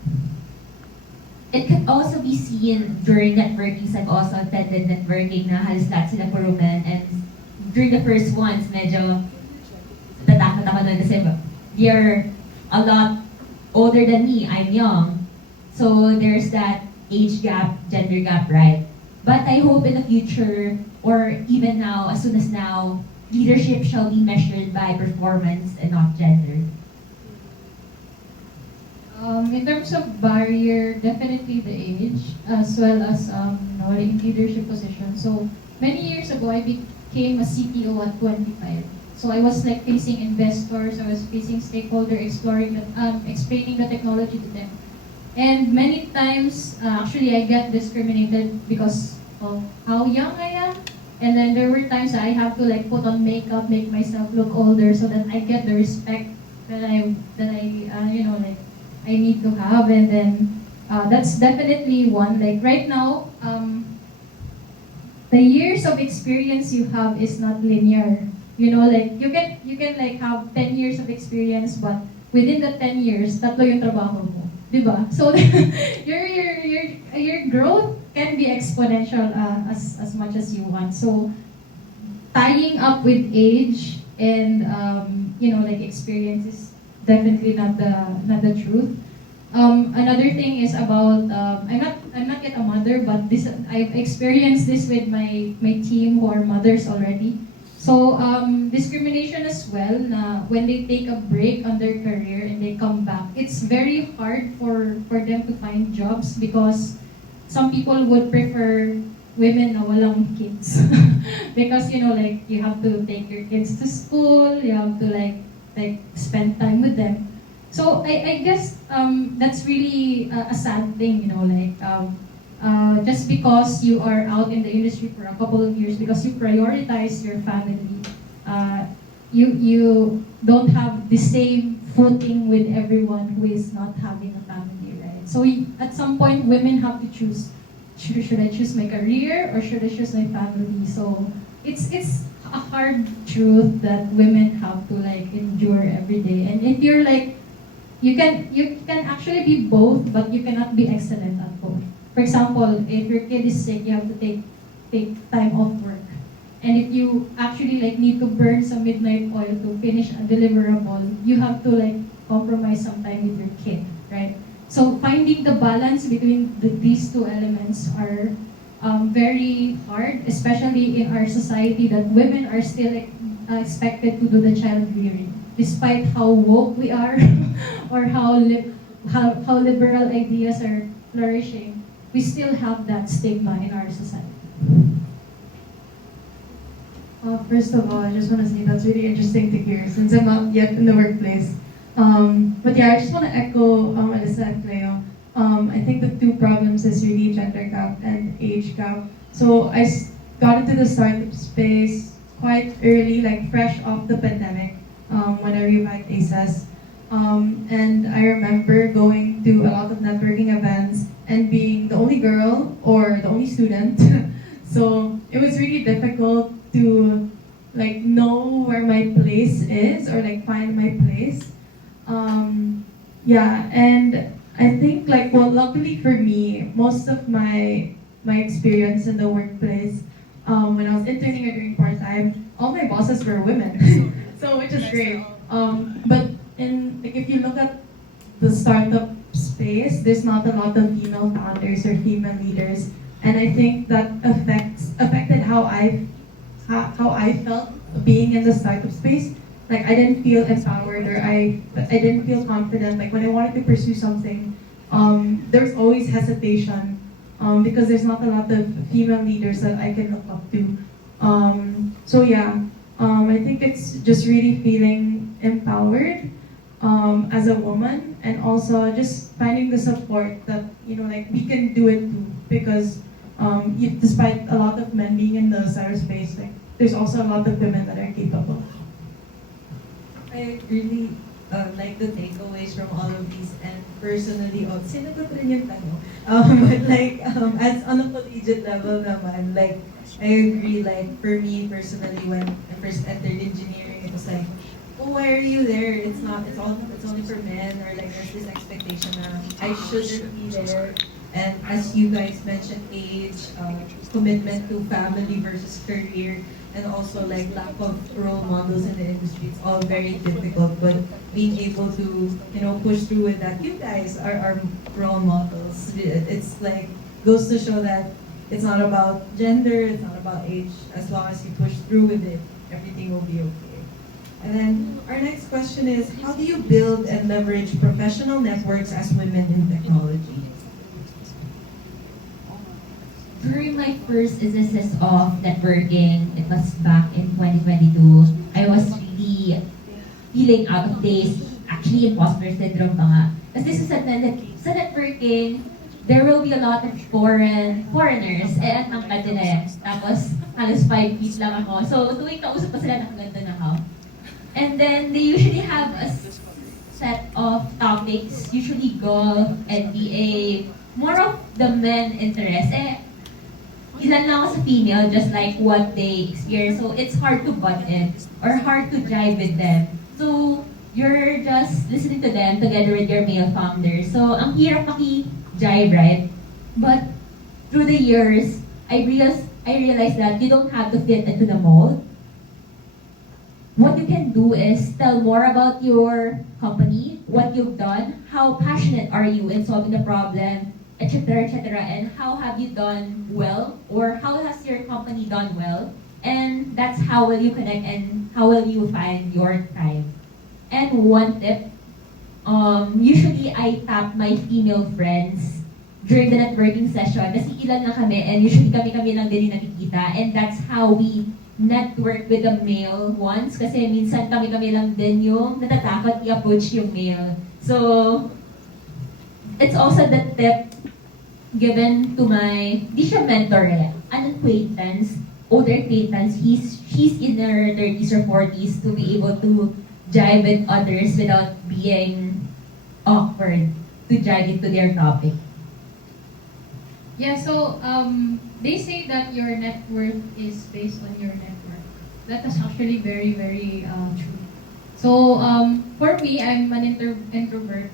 it can also be seen during networking. I've also attended networking na halos lahat sila puro men. And during the first ones, medyo tatakot ako nun kasi they're a lot older than me. I'm young. So there's that age gap, gender gap, right? But I hope in the future, or even now, as soon as now, leadership shall be measured by performance and not gender. In terms of barrier, definitely the age, as well as in leadership position. So many years ago, I became a CTO at 25. So I was like facing investors, I was facing stakeholder, explaining the technology to them. And many times, actually, I get discriminated because of how young I am. And then there were times that I have to like put on makeup, make myself look older, so that I get the respect that I need to have. And then that's definitely one. Like right now, the years of experience you have is not linear. You know, like you can like have 10 years of experience, but within the 10 years, tatlo yung trabaho mo. Diba? So your growth can be exponential as much as you want. So tying up with age and like experience is definitely not the truth. Another thing is about I'm not yet a mother, but I've experienced this with my team who are mothers already. So discrimination as well, na when they take a break on their career and they come back, it's very hard for them to find jobs because some people would prefer women na walang kids. Because like you have to take your kids to school, you have to like spend time with them. So I guess that's really a sad thing, just because you are out in the industry for a couple of years, because you prioritize your family, you don't have the same footing with everyone who is not having a family, right? So at some point, women have to choose. Should I choose my career or should I choose my family? So it's a hard truth that women have to like endure every day. And if you're like, you can actually be both, but you cannot be excellent at both. For example, if your kid is sick, you have to take time off work. And if you actually like need to burn some midnight oil to finish a deliverable, you have to like compromise some time with your kid, right? So finding the balance between these two elements are very hard, especially in our society that women are still expected to do the child rearing, despite how woke we are or how liberal ideas are flourishing. We still have that stigma in our society. First of all, I just want to say that's really interesting to hear since I'm not yet in the workplace. But yeah, I just want to echo Alyssa and Cleo. I think the two problems is really gender gap and age gap. So I got into the startup space quite early, like fresh off the pandemic, when I revived ASES. And I remember going to a lot of networking events and being the only girl or the only student. So it was really difficult to like know where my place is or like find my place. Yeah, and I think like well, luckily for me, most of my experience in the workplace, when I was interning or doing part time, all my bosses were women, so which is great. But in like if you look at the startup space, there's not a lot of female founders or female leaders, and I think that affected how I felt being in the startup space. Like I didn't feel empowered or I didn't feel confident. Like when I wanted to pursue something, there's always hesitation because there's not a lot of female leaders that I can look up to. So yeah, I think it's just really feeling empowered as a woman, and also just finding the support that like we can do it too. Because despite a lot of men being in the startup space, like there's also a lot of women that are capable. I really like the takeaways from all of these, and personally, sinagot rin yung tanong. But like, as on a collegiate level naman, like, I agree, like, for me personally, when I first entered engineering, it was like, oh, why are you there? It's only for men, or like, there's this expectation na I shouldn't be there. And as you guys mentioned, age, commitment to family versus career, and also like lack of role models in the industry, it's all very difficult. But being able to push through with that, you guys are our role models. It's like goes to show that it's not about gender, it's not about age. As long as you push through with it, everything will be okay. And then our next question is, how do you build and leverage professional networks as women in technology? During my first instances of networking, it was back in 2022, I was really feeling out of place, actually imposter syndrome pa nga. Kasi sa networking, there will be a lot of foreigners, at ang ganda na yan. Tapos, halos 5 feet lang ako. So, tuwing kausap pa sila, nakaganda na ako. And then, they usually have a set of topics, usually golf, NBA, more of the men interest. Ilan lang ako sa female, just like what they experience. So, it's hard to butt in or hard to jive with them. So, you're just listening to them together with your male founders. So, ang hirap maki-jive, right? But, through the years, I realized that you don't have to fit into the mold. What you can do is tell more about your company, what you've done, how passionate are you in solving the problem, etc., etc., and how have you done well, or how has your company done well, and that's how will you connect and how will you find your tribe. And one tip, usually I tap my female friends during the networking session, kasi ilan lang kami, and usually kami lang din yung nakikita, and that's how we network with the male ones, kasi minsan kami lang din yung natatakot i-approach yung male. So, it's also the tip given to my, di siya mentor an acquaintance, older acquaintance. She's in her 30s or 40s to be able to jive with others without being awkward to jive into their topic. Yeah, so they say that your net worth is based on your network. That is actually very, very true. So for me, I'm an introvert.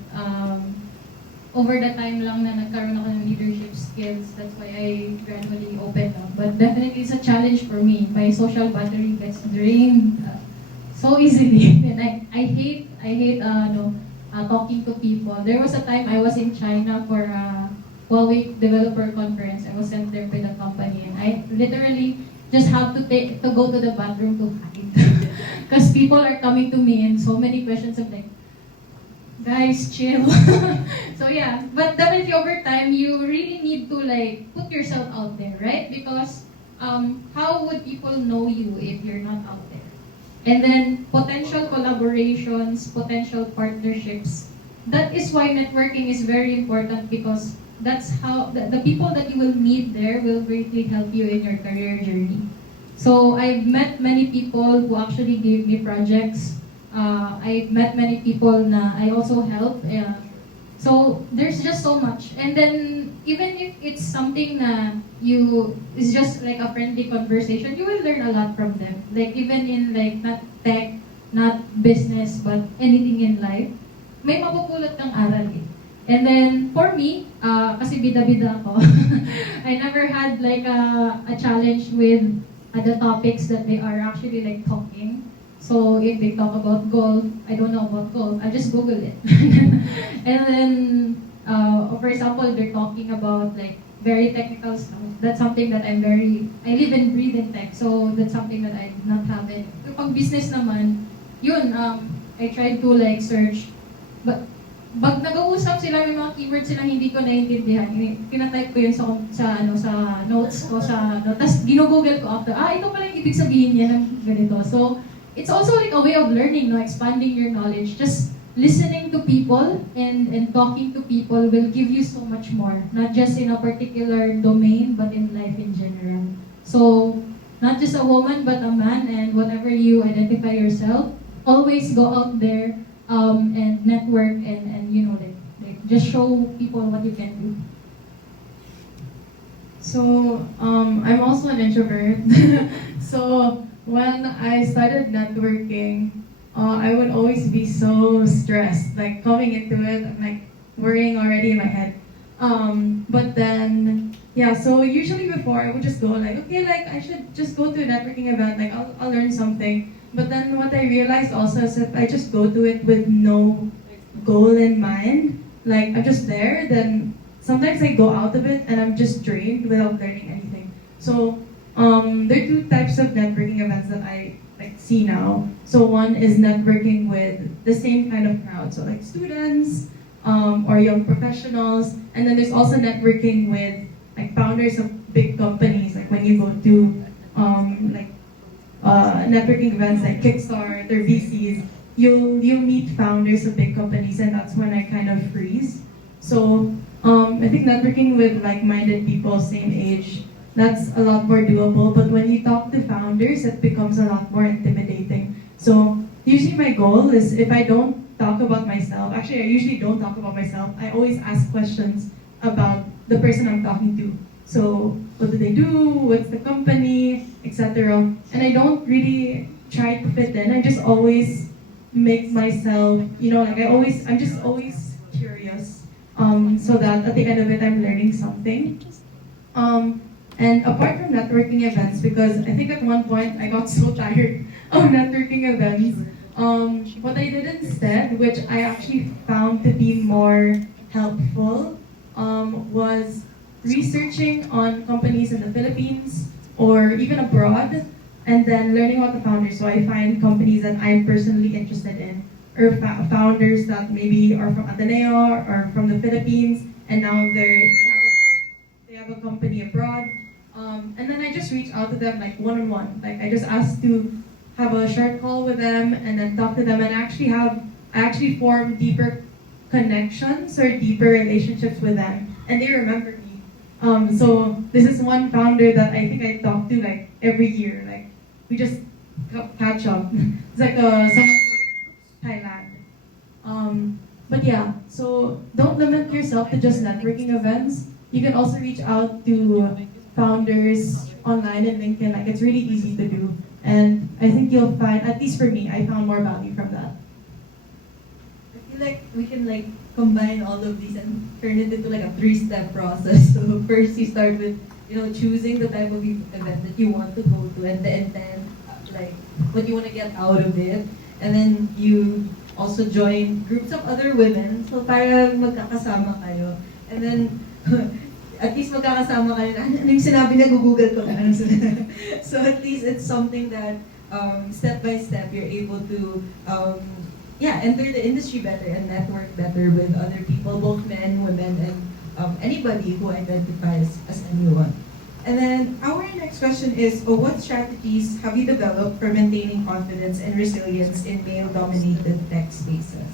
Over the time lang na nagkaroon ako ng leadership skills, that's why I gradually opened up. But definitely it's a challenge for me. My social battery gets drained so easily. And I hate talking to people. There was a time I was in China for a Huawei developer conference. I was sent there with a company, and I literally just have to go to the bathroom to hide. Because people are coming to me and so many questions of like, guys, chill. So yeah, but definitely over time, you really need to like put yourself out there, right? Because how would people know you if you're not out there? And then potential collaborations, potential partnerships. That is why networking is very important, because that's how the people that you will meet there will greatly help you in your career journey. So I've met many people who actually gave me projects I met many people na I also help. So there's just so much. And then even if it's something na it's just like a friendly conversation, you will learn a lot from them. Like even in like not tech, not business, but anything in life, may mapupulot kang aral eh. And then for me, kasi bida-bida ako, I never had like a challenge with the topics that they are actually like talking. So if they talk about gold, I don't know about gold, I just Google it. And then, for example, they're talking about like very technical stuff. That's something that I live and breathe in tech. So that's something that I do not have it. Pag business naman, yun, I tried to like search. But pag nag-uusap sila, may mga keywords sila hindi ko naiintindihan. Pinatype ko yun sa notes ko, tapos ginugoogle ko after, ito pala yung ibig sabihin niya ng ganito. So, it's also like a way of learning, no? Expanding your knowledge. Just listening to people and talking to people will give you so much more. Not just in a particular domain, but in life in general. So, not just a woman, but a man, and whatever you identify yourself, always go out there and network and you know, like just show people what you can do. So, I'm also an introvert. So, when I started networking, I would always be so stressed. Like, coming into it, I'm like worrying already in my head. But then, yeah, so usually before, I would just go like, okay, like, I should just go to a networking event, like, I'll learn something. But then what I realized also is if I just go to it with no goal in mind, like, I'm just there, then sometimes I go out of it and I'm just drained without learning anything. So there are two types of networking events that I like see now. So one is networking with the same kind of crowd, so like students or young professionals, and then there's also networking with like founders of big companies. Like when you go to networking events like Kickstart or VCs, you'll meet founders of big companies, and that's when I kind of freeze. So I think networking with like-minded people, same age, that's a lot more doable. But when you talk to founders, it becomes a lot more intimidating. So usually my goal is if I don't talk about myself, actually I usually don't talk about myself, I always ask questions about the person I'm talking to. So what do they do, what's the company, etc. And I don't really try to fit in, I just always make myself, you know, like I'm just always curious. So that at the end of it, I'm learning something. And apart from networking events, because I think at one point I got so tired of networking events, what I did instead, which I actually found to be more helpful, was researching on companies in the Philippines or even abroad, and then learning about the founders. So I find companies that I'm personally interested in, or founders that maybe are from Ateneo or from the Philippines, and now they have a company abroad. And then I just reach out to them like one-on-one. Like I just ask to have a short call with them and then talk to them, and I actually form deeper connections or deeper relationships with them, and they remember me. So this is one founder that I think I talk to like every year. Like we just catch up. It's like someone from Thailand. But yeah, so don't limit yourself to just networking events. You can also reach out to founders online and LinkedIn. Like it's really easy to do, and I think you'll find, at least for me, I found more value from that. I feel like we can like combine all of these and turn it into like a 3-step process. So first you start with, you know, choosing the type of event that you want to go to and the intent, like what you want to get out of it. And then you also join groups of other women. So para magkakasama kayo. And then at least magkakasama kayo na, ano yung sinabi niya, Google ko na. So at least it's something that step by step you're able to enter the industry better and network better with other people, both men, women, and anybody who identifies as anyone. And then our next question is, what strategies have you developed for maintaining confidence and resilience in male-dominated tech spaces?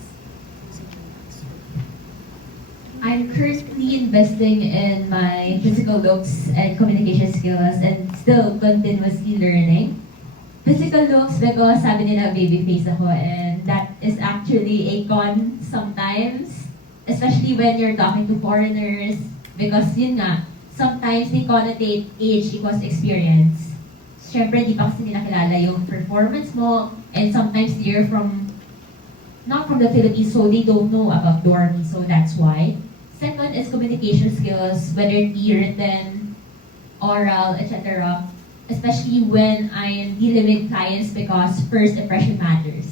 I'm currently investing in my physical looks and communication skills and still continuously learning. Physical looks because sabi nila baby face ako, and is actually a con sometimes, especially when you're talking to foreigners, because yun nga, sometimes they connotate age equals experience. Siyempre, di pa kasi nila kilala yung performance mo, and sometimes they're not from the Philippines, so they don't know about dorm, so that's why. Second is communication skills, whether it be written, oral, etc. Especially when I'm dealing with clients because first impression matters.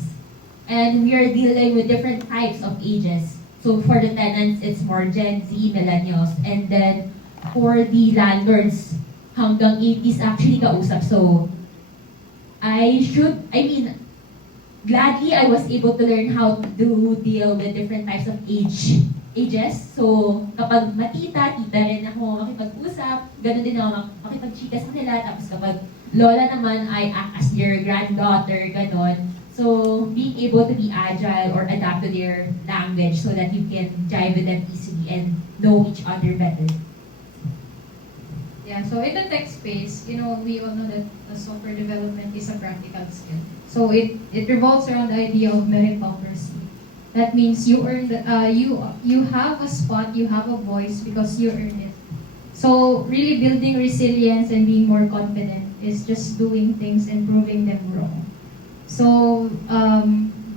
And we are dealing with different types of ages. So for the tenants, it's more Gen Z, millennials. And then for the landlords, hanggang 80s actually kausap. So gladly I was able to learn how to deal with different types of ages. So, kapag matita, tita rin ako makipag-usap, ganun din ako makipag-chika sa kanila. Tapos kapag lola naman, I act as their granddaughter, ganun. So, being able to be agile or adapt to their language so that you can jive with them easily and know each other better. Yeah, so in the tech space, we all know that software development is a practical skill. So it revolves around the idea of meritocracy. That means you earn you have a spot, you have a voice because you earn it. So really building resilience and being more confident is just doing things and proving them wrong. So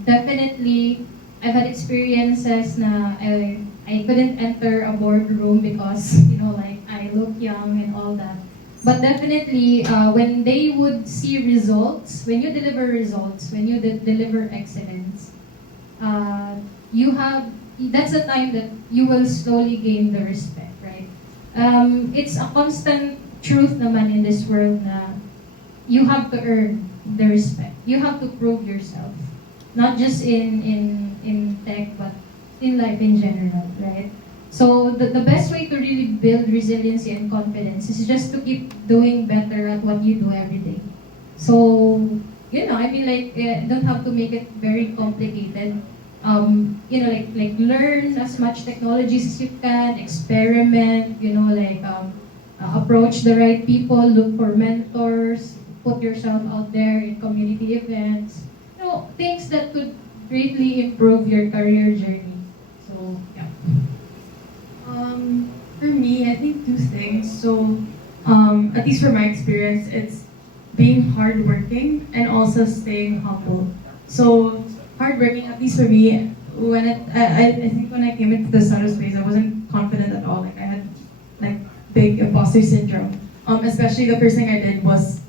definitely, I've had experiences na I couldn't enter a boardroom because I look young and all that. But definitely, when they would see results, when you deliver results, when you deliver excellence, that's the time that you will slowly gain the respect, right? It's a constant truth naman in this world na you have to earn the respect. You have to prove yourself, not just in tech, but in life in general, right? So the best way to really build resiliency and confidence is just to keep doing better at what you do every day. So, don't have to make it very complicated. Learn as much technologies as you can, experiment, approach the right people, look for mentors, put yourself out there in community events, things that could greatly improve your career journey. So, yeah. For me, I think two things. So, at least from my experience, it's being hardworking and also staying humble. So, hardworking, at least for me, I think when I came into the startup space, I wasn't confident at all. I had big imposter syndrome. Especially the first thing I did was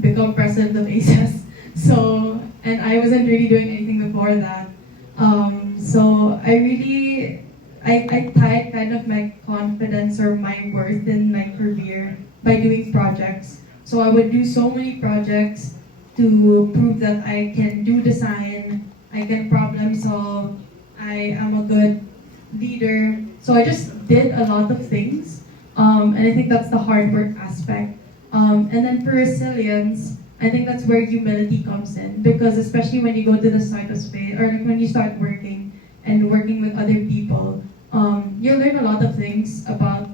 become president of ASES. So, and I wasn't really doing anything before that. So I tied kind of my confidence or my worth in my career by doing projects. So I would do so many projects to prove that I can do design, I can problem solve, I am a good leader. So I just did a lot of things. And I think that's the hard work aspect. And then for resilience, I think that's where humility comes in. Because especially when you go to the startup space, or when you start working and working with other people, you'll learn a lot of things about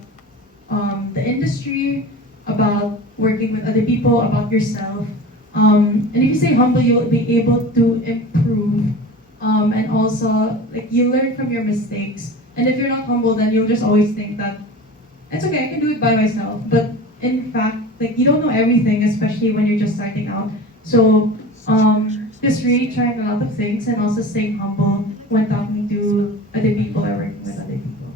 the industry, about working with other people, about yourself. And if you stay humble, you'll be able to improve. And also, you learn from your mistakes. And if you're not humble, then you'll just always think that it's okay, I can do it by myself. But in fact, you don't know everything, especially when you're just starting out. So just really trying a lot of things and also staying humble when talking to other people or working with other people.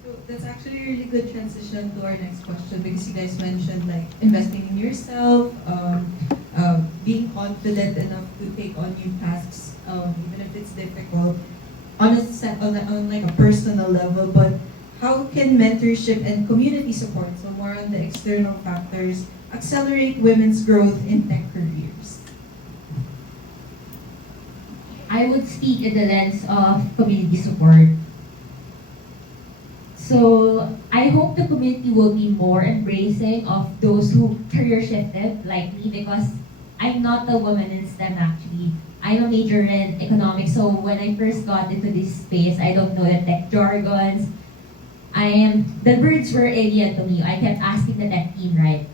So that's actually a really good transition to our next question, because you guys mentioned investing in yourself, being confident enough to take on new tasks, even if it's difficult, on a personal level. But how can mentorship and community support, so more on the external factors, accelerate women's growth in tech careers? I would speak in the lens of community support. So I hope the community will be more embracing of those who career shifted like me, because I'm not a woman in STEM actually. I'm a major in economics, so when I first got into this space, I don't know the tech jargons. The words were alien to me. I kept asking the tech team, right?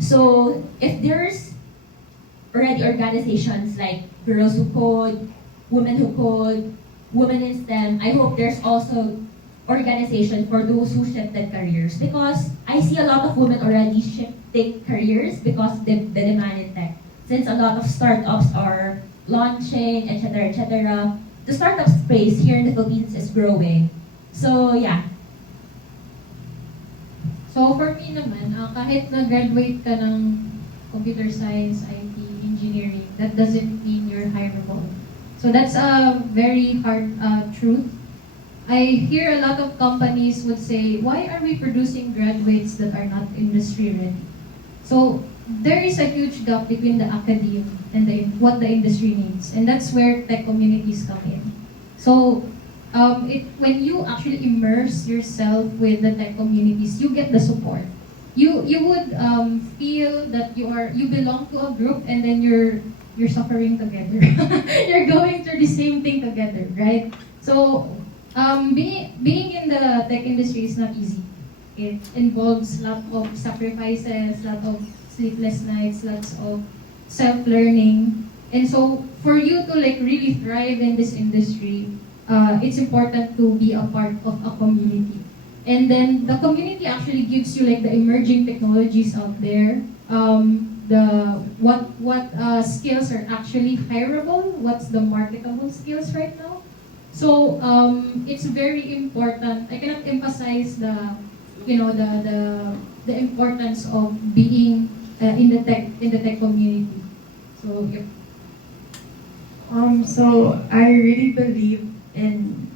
So if there's already organizations like Girls Who Code, Women Who Code, Women in STEM. I hope there's also organization for those who shifted careers, because I see a lot of women already shifting careers because of the demand in tech. Since a lot of startups are launching, etc., the startup space here in the Philippines is growing. So yeah. So for me naman, kahit na-graduate ka ng computer science, IT, engineering, that doesn't mean you're hireable. So that's a very hard truth. I hear a lot of companies would say, why are we producing graduates that are not industry ready? So there is a huge gap between the academe and what the industry needs. And that's where tech communities come in. So when you actually immerse yourself with the tech communities, you get the support. You would feel that you belong to a group, and then you're suffering together. You're going through the same thing together, right? So being in the tech industry is not easy. It involves a lot of sacrifices, a lot of sleepless nights, lots of self-learning. And so for you to like really thrive in this industry, it's important to be a part of a community. And then the community actually gives you like the emerging technologies out there, what skills are actually hireable, what's the marketable skills right now. So it's very important. I cannot emphasize the importance of being in the tech community. So yep. So I really believe in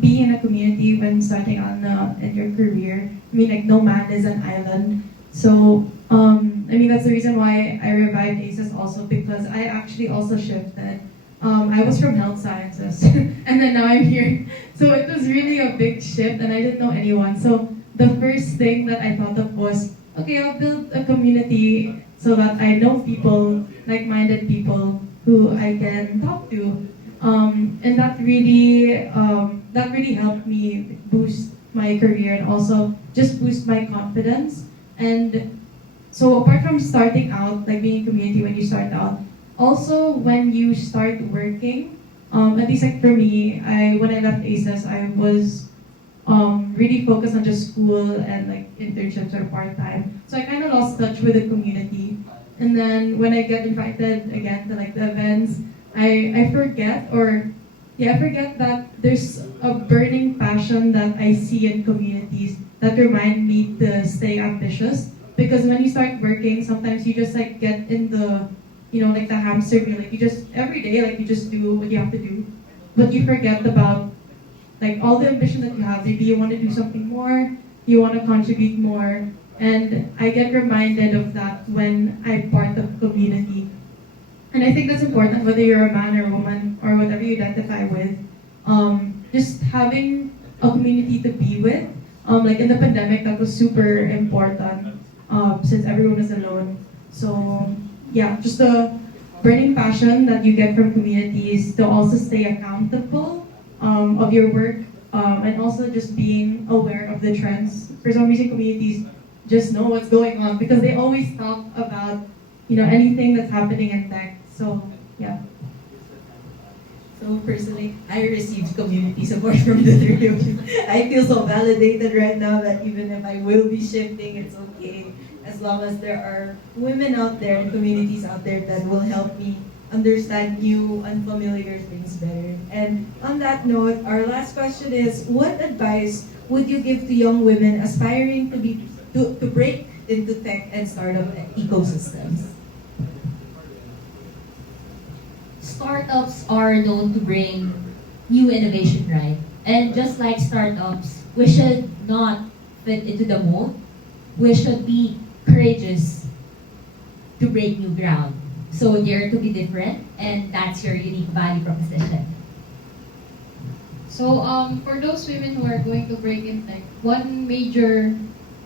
being in a community when starting on in your career. I mean, like, no man is an island. So I mean, that's the reason why I revived ASES also, because I actually also shifted. I was from health sciences and then now I'm here. So it was really a big shift and I didn't know anyone. So the first thing that I thought of was, okay, I'll build a community so that I know people, like-minded people who I can talk to. And that really helped me boost my career and also just boost my confidence. And so apart from starting out, like being a community when you start out, also when you start working, at least like for me, when I left ASES, I was really focused on just school and like internships or part-time. So I kind of lost touch with the community. And then when I get invited again to like the events, I forget that there's a burning passion that I see in communities that remind me to stay ambitious. Because when you start working, sometimes you just like get in the, like the hamster wheel. Like you just, every day, like you just do what you have to do. But you forget about like all the ambition that you have. Maybe you want to do something more, you want to contribute more. And I get reminded of that when I'm part of a community. And I think that's important, whether you're a man or a woman or whatever you identify with. Just having a community to be with. Like in the pandemic, that was super important since everyone was alone. So yeah, just the burning passion that you get from communities to also stay accountable of your work, and also just being aware of the trends. For some reason, communities just know what's going on because they always talk about anything that's happening in tech. So yeah. So personally, I received community support from the three of you. I feel so validated right now that even if I will be shifting, it's okay. As long as there are women out there and communities out there that will help me understand new, unfamiliar things better. And on that note, our last question is, what advice would you give to young women aspiring to break into tech and startup ecosystems? Startups are known to bring new innovation, right? And just like startups, we should not fit into the mold. We should be courageous to break new ground. So dare to be different, and that's your unique value proposition. So for those women who are going to break in tech, one major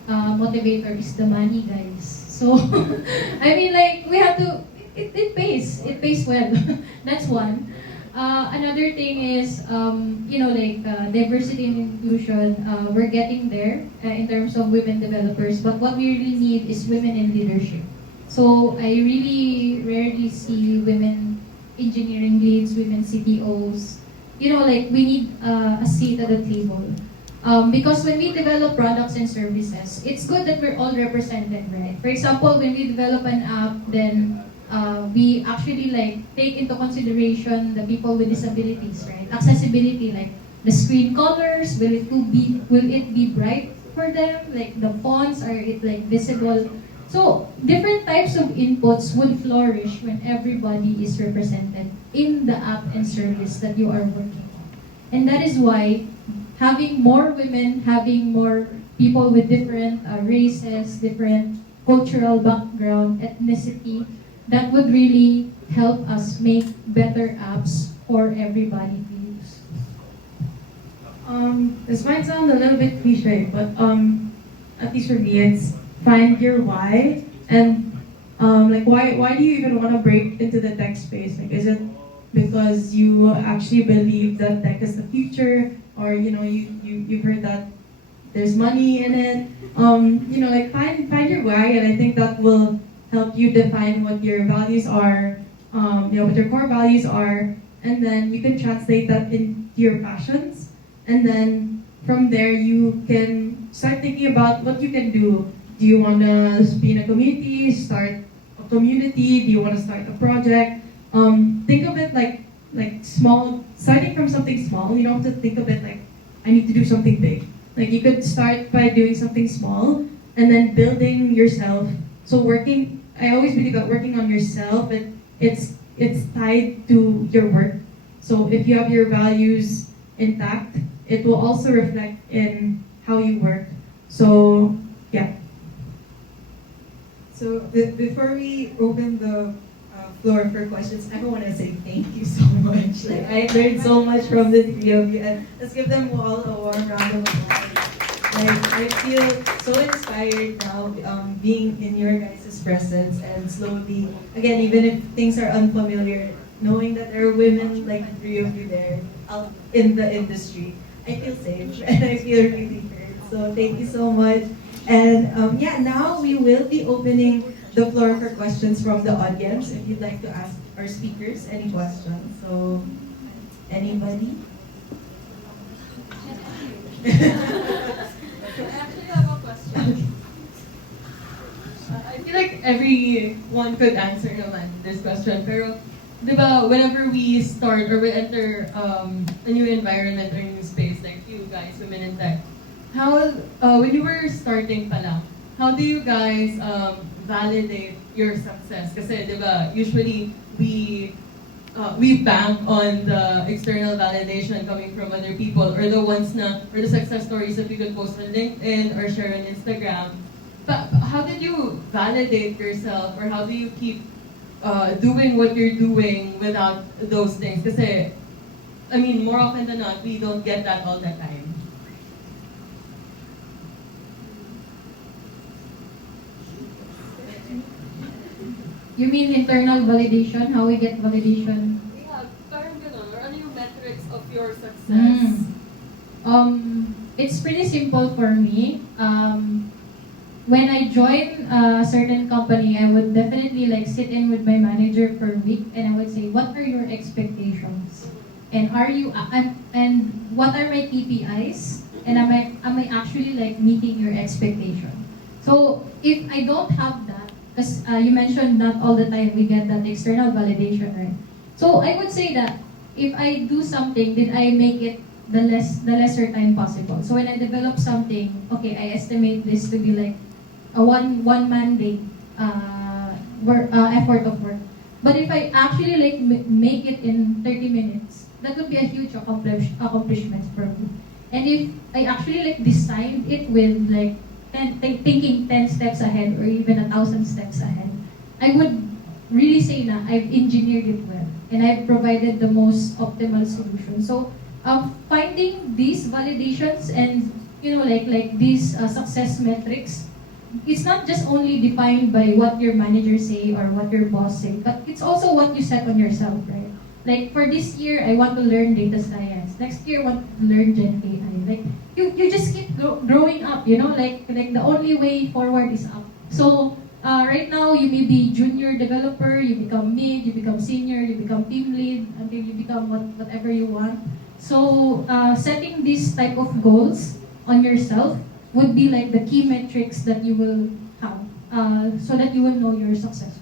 motivator is the money, guys. So I mean, like, we have to. It pays well. That's one. Another thing is, diversity and inclusion. We're getting there in terms of women developers, but what we really need is women in leadership. So I really rarely see women engineering leads, women CTOs. Like we need a seat at the table. Because when we develop products and services, it's good that we're all represented, right? For example, when we develop an app, then we actually like take into consideration the people with disabilities, right? Accessibility, like the screen colors, will it be bright for them? Like the fonts, are it like visible? So different types of inputs would flourish when everybody is represented in the app and service that you are working on. And that is why having more women, having more people with different races, different cultural background, ethnicity, that would really help us make better apps for everybody to use. This might sound a little bit cliche, but at least for me, it's find your why, and like why do you even want to break into the tech space? Like, is it because you actually believe that tech is the future, or you've heard that there's money in it? Like find your why, and I think that will help you define what your values are, what your core values are, and then you can translate that into your passions, and then from there you can start thinking about what you can do. Do you want to be in a community, start a community? Do you want to start a project? Think of it like small, starting from something small. You don't have to think of it like, I need to do something big. Like you could start by doing something small and then building yourself. So I always believe that working on yourself, it's tied to your work. So if you have your values intact, it will also reflect in how you work. So yeah. So before we open the floor for questions, I want to say thank you so much. Like I learned so much from the three of you, and let's give them all a warm round of applause. Like I feel so inspired now, being in your guys' presence, and slowly, again, even if things are unfamiliar, knowing that there are women like the three of you there out in the industry, I feel safe and I feel really heard. So thank you so much. And now we will be opening the floor for questions from the audience. If you'd like to ask our speakers any questions. So, anybody? I actually have a question. I feel like everyone could answer naman this question. Pero, di ba, whenever we start or we enter a new environment or new space, like you guys, women in tech, when you were starting pa lang, how do you guys validate your success? Kasi, di ba, usually we bank on the external validation coming from other people, or the success stories that we could post on LinkedIn or share on Instagram. But how did you validate yourself, or how do you keep doing what you're doing without those things? Kasi, I mean, more often than not, we don't get that all the time. You mean internal validation? How we get validation? Yeah, parang gano'n. Or ano yung metrics of your success? It's pretty simple for me. When I join a certain company, I would definitely like sit in with my manager for a week, and I would say, what are your expectations? And and what are my KPIs? And am I actually like meeting your expectation? So if I don't have that, because you mentioned not all the time we get that external validation, right? So I would say that if I do something, did I make it the lesser time possible? So when I develop something, okay, I estimate this to be like a one man day effort of work. But if I actually like make it in 30 minutes, that would be a huge accomplishment for me. And if I actually like designed it with like thinking 10 steps ahead or even 1,000 steps ahead, I would really say na I've engineered it well and I've provided the most optimal solution. So finding these validations and like these success metrics, it's not just only defined by what your manager say or what your boss say, but it's also what you set on yourself, right? Like for this year, I want to learn data science. Next year, I want to learn Gen AI. Like you just keep growing up, like the only way forward is up. So right now, you may be junior developer, you become mid, you become senior, you become team lead, until you become whatever you want. So, setting these type of goals on yourself would be like the key metrics that you will have, so that you will know you're successful.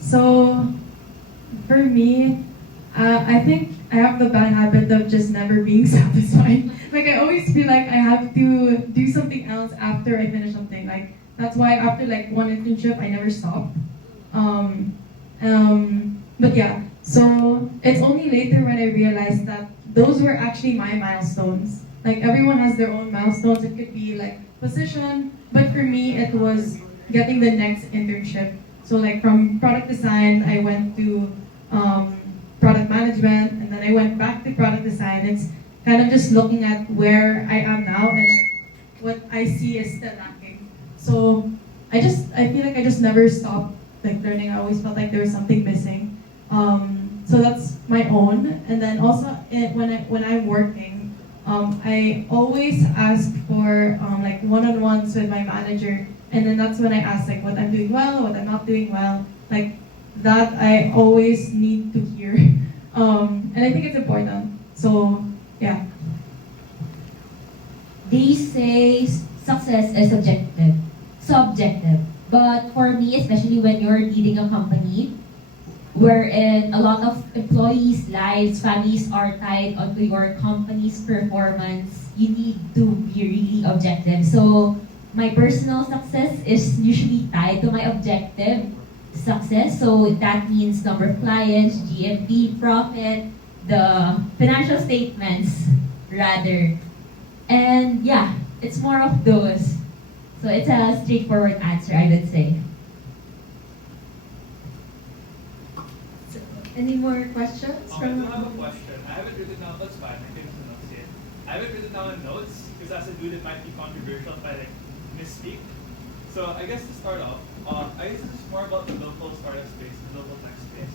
So, for me, I think I have the bad habit of just never being satisfied. Like I always feel like I have to do something else after I finish something. Like that's why after like one internship, I never stop. But yeah, so it's only later when I realized that those were actually my milestones. Like everyone has their own milestones. It could be like position, but for me, it was getting the next internship. So like from product design, I went to product management, and then I went back to product design. It's kind of just looking at where I am now and what I see is still lacking. So I feel like I just never stopped like learning. I always felt like there was something missing. So that's my own. And then also when I'm working, I always ask for like one-on-ones with my manager. And then that's when I ask like what I'm doing well, what I'm not doing well. Like that I always need to hear. And I think it's important. So yeah. They say success is subjective. But for me, especially when you're leading a company, wherein a lot of employees' lives, families are tied onto your company's performance, you need to be really objective. So my personal success is usually tied to my objective success. So that means number of clients, GMV, profit, the financial statements, rather. And yeah, it's more of those. So it's a straightforward answer, I would say. So, any more questions I from? do have a question. I haven't written down, that's fine, I can just enunciate. I haven't written down in notes, because as a dude it might be controversial if I like misspeak. So I guess to start off, I guess this is more about the local startup space, the local tech space.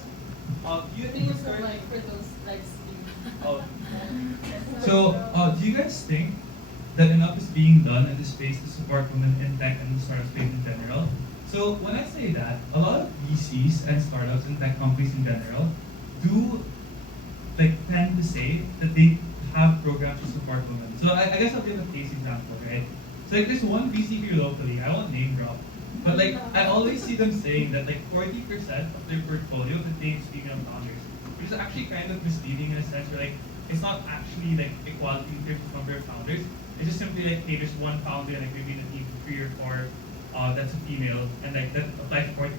Do you think it's for those live stream. Oh. So, do you guys think that enough is being done in this space to support women in tech and the startup space in general? So, when I say that, a lot of VCs and startups and tech companies in general do tend to say that they have programs to support women. So, I guess I'll give a case example, right? So, like, there's one VC here locally, I won't name drop, but like, I always see them saying that like 40% of their portfolio contains female founders, which is actually kind of misleading in a sense where like, it's not actually like equality in terms of number of founders. It's just simply like, hey, there's one founder and like maybe in a team 3 or 4 that's a female, and like that applies to 40%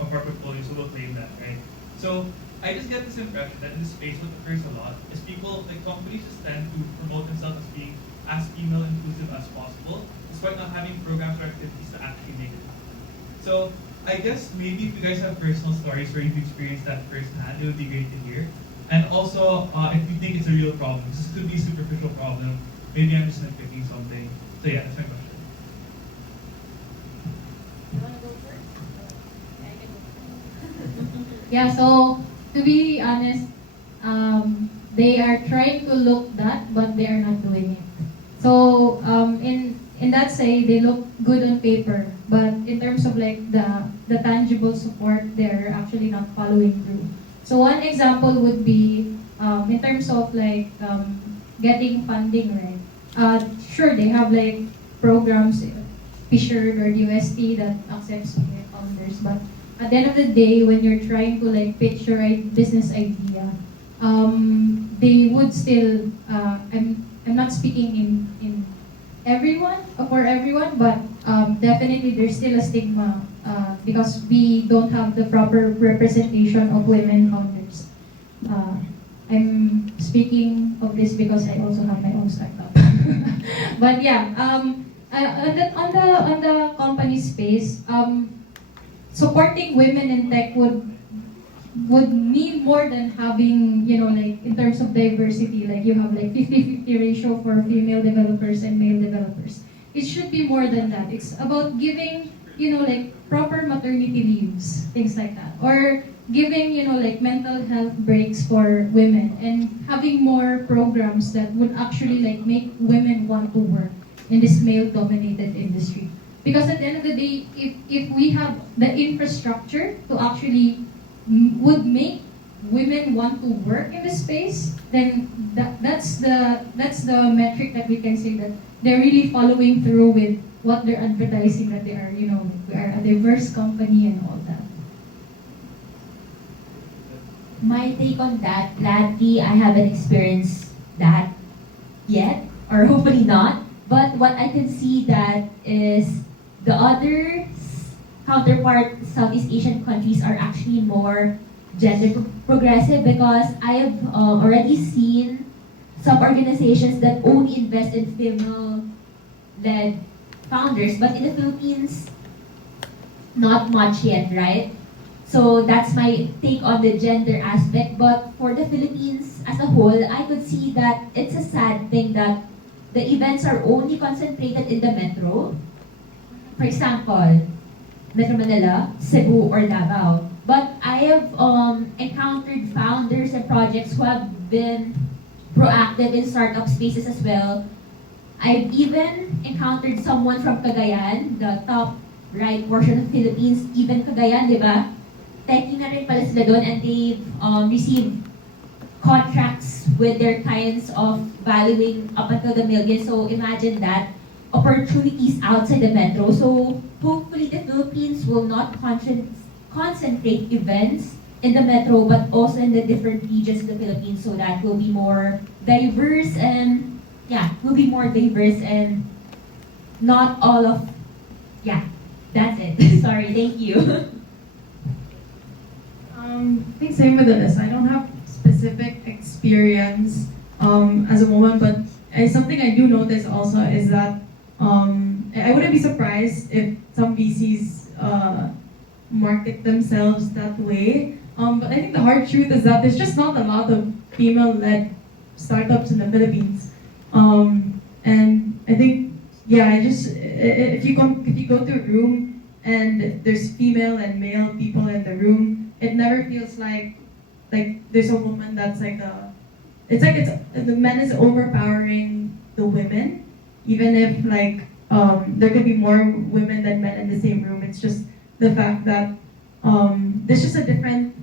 of our portfolio, so we'll claim that, right? So I just get this impression that in this space what occurs a lot is people, like companies just tend to promote themselves as being as female inclusive as possible, despite not having programs or activities to actually make it happen. So I guess maybe if you guys have personal stories where you've experienced that firsthand, it would be great to hear. And also, if you think it's a real problem, this could be a superficial problem. Maybe I'm just nitpicking something. So yeah, that's my question. You want to go first? I can go first. Yeah, so to be honest, they are trying to look that, but they are not doing it. So in that say, they look good on paper, but in terms of like the tangible support, they're actually not following through. So one example would be in terms of like getting funding, right? Sure, they have like programs, Fisher or UST that accepts female founders, but at the end of the day, when you're trying to like pitch your business idea, they would still. I'm not speaking in everyone or for everyone, but definitely there's still a stigma because we don't have the proper representation of women founders. I'm speaking of this because I also have my own startup. But yeah, on the company space, supporting women in tech would mean more than having, like in terms of diversity, like you have like 50-50 ratio for female developers and male developers. It should be more than that. It's about giving, like proper maternity leaves, things like that. Or giving, like mental health breaks for women and having more programs that would actually like make women want to work in this male-dominated industry. Because at the end of the day, if we have the infrastructure to actually would make women want to work in the space, then that's the metric that we can say that they're really following through with what they're advertising, that they are, we are a diverse company and all that. My take on that, gladly, I haven't experienced that yet, or hopefully not. But what I can see that is the other counterpart Southeast Asian countries are actually more gender progressive, because I have already seen some organizations that only invest in female-led founders, but in the Philippines, not much yet, right? So that's my take on the gender aspect. But for the Philippines as a whole, I could see that it's a sad thing that the events are only concentrated in the metro. For example, Metro Manila, Cebu, or Davao. But I have encountered founders and projects who have been proactive in startup spaces as well. I've even encountered someone from Cagayan, the top right portion of the Philippines, even Cagayan, di ba? Techie na rin pala sila doon, and they've received contracts with their clients of valuing up until the million. So imagine that, opportunities outside the metro. So hopefully the Philippines will not concentrate events in the metro, but also in the different regions of the Philippines, so that will be more diverse and not all of, that's it. Sorry, thank you. I think same with Alyssa. I don't have specific experience as a woman, but something I do notice also is that I wouldn't be surprised if some VCs market themselves that way. But I think the hard truth is that there's just not a lot of female-led startups in the Philippines. And I think, if you go to a room and there's female and male people in the room, it never feels like there's a woman that's the men is overpowering the women, even if there could be more women than men in the same room. It's just the fact that there's just a different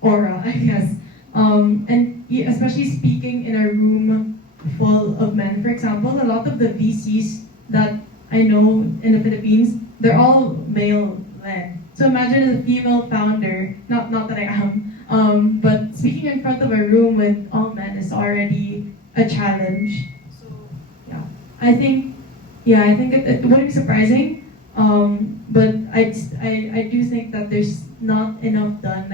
aura, I guess. And especially speaking in a room full of men, for example, a lot of the VCs that I know in the Philippines, they're all male-led. So imagine as a female founder, not that I am, but speaking in front of a room with all men is already a challenge. So I think it wouldn't be surprising, but I do think that there's not enough done.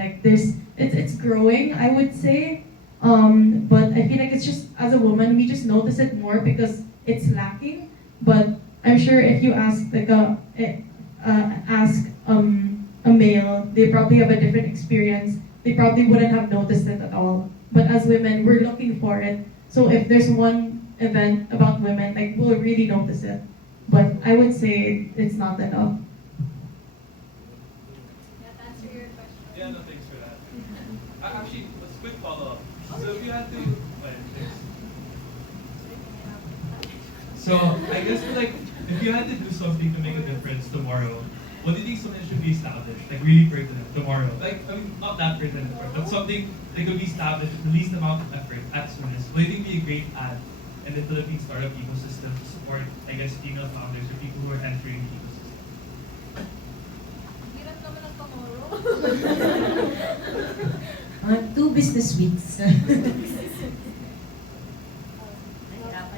It's growing, I would say, but I feel like it's just, as a woman, we just notice it more because it's lacking. But I'm sure if you ask a male, they probably have a different experience. They probably wouldn't have noticed it at all. But as women, we're looking for it. So if there's one event about women, we'll really notice it. But I would say it's not enough. That answer your question. Yeah, no, thanks for that. Actually, a quick follow-up. So if you had to, so I guess if you had to do something to make a difference tomorrow, what do you think something should be established, really pertinent tomorrow? Not that pertinent, but something that could be established with the least amount of effort at soonest. What do you think would be a great ad in the Philippine startup ecosystem to support, female founders or people who are entering the ecosystem? Hirap naman ang tomorrow. 2 business weeks. Nahirapan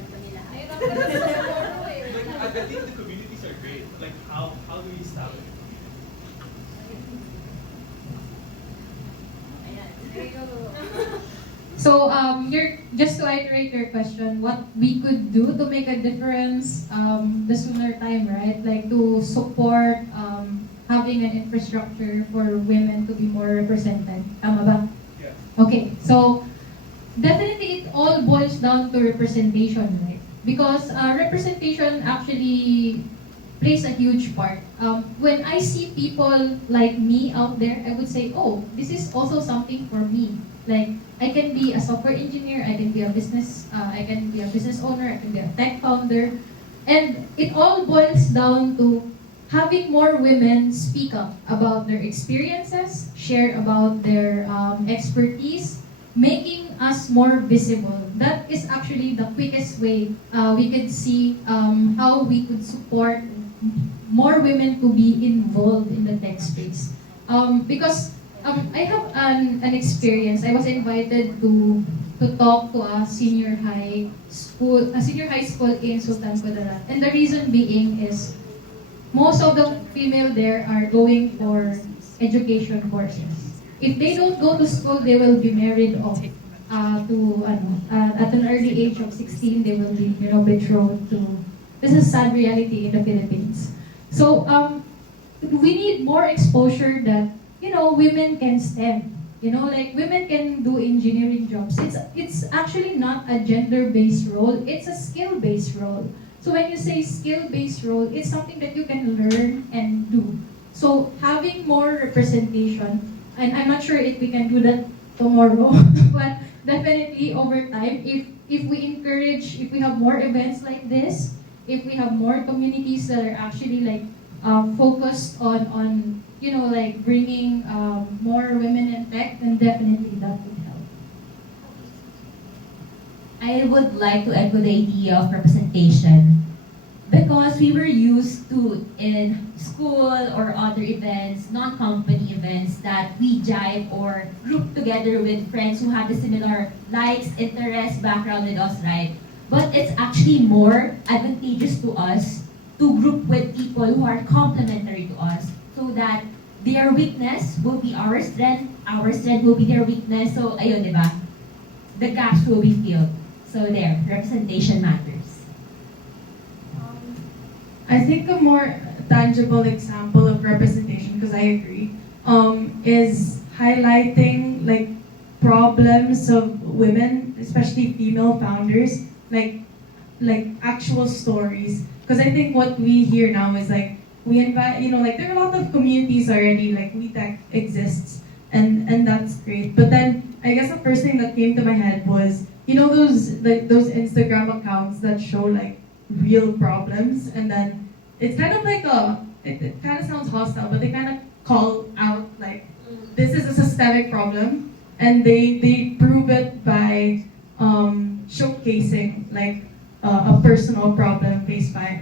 ko nila. Hirap naman ang tomorrow eh. I think the communities are great. How do we establish it? So, just to iterate your question, what we could do to make a difference the sooner time, right? To support having an infrastructure for women to be more represented. Tama ba? Yeah. Okay, so definitely it all boils down to representation, right? Because representation actually plays a huge part. When I see people like me out there, I would say, oh, this is also something for me. I can be a software engineer, I can be a business owner, I can be a tech founder. And it all boils down to having more women speak up about their experiences, share about their expertise, making us more visible. That is actually the quickest way we could see how we could support more women to be involved in the tech space. Because I have an experience. I was invited to talk to a senior high school in Sultan Kudarat. And the reason being is most of the female there are going for education courses. If they don't go to school, they will be married off at an early age of 16. They will be betrothed to. This is sad reality in the Philippines. So we need more exposure that women can STEM. Like women can do engineering jobs. It's actually not a gender-based role. It's a skill-based role. So when you say skill-based role, it's something that you can learn and do. So having more representation, and I'm not sure if we can do that tomorrow, but definitely over time, if we have more events like this, if we have more communities that are actually like focused on like bringing more women in tech, then definitely that would help. I would like to echo the idea of representation because we were used to in school or other events, non-company events, that we jive or group together with friends who have the similar likes, interests, background with us, right? But it's actually more advantageous to us to group with people who are complementary to us so that their weakness will be our strength will be their weakness. So, ayun, di ba? The gaps will be filled. So there, representation matters. I think a more tangible example of representation, because I agree, is highlighting like problems of women, especially female founders, like actual stories. Because I think what we hear now is like we invite, like there are a lot of communities already, like WeTech exists, and that's great. But then I guess the first thing that came to my head was those Instagram accounts that show like real problems, and then it's kind of like it kind of sounds hostile, but they kind of call out like this is a systemic problem, and they prove it by showcasing like a personal problem faced by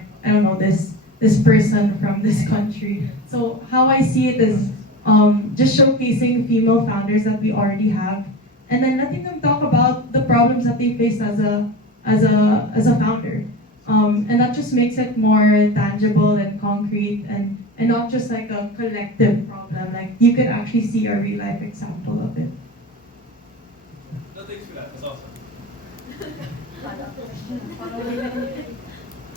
this person from this country. So how I see it is just showcasing female founders that we already have, and then letting them talk about the problems that they face as a founder. And that just makes it more tangible and concrete and not just like a collective problem. Like you could actually see a real life example of it. No, thanks for that. That's awesome.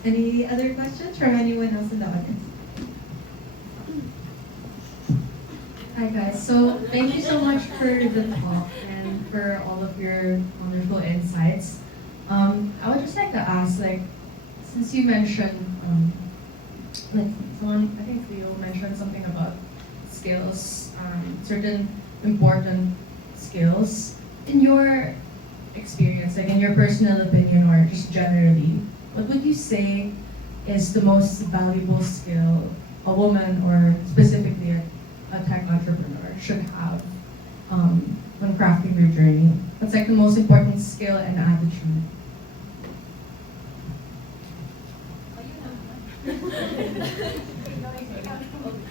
Any other questions from anyone else in the audience? Hi guys, so thank you so much for the talk and for all of your wonderful insights. I would just like to ask, like, since you mentioned, like someone, I think Cleo mentioned something about skills, certain important skills. In your experience, like in your personal opinion or just generally, what would you say is the most valuable skill a woman or specifically a tech entrepreneur should have when crafting their journey? What's like the most important skill and attitude?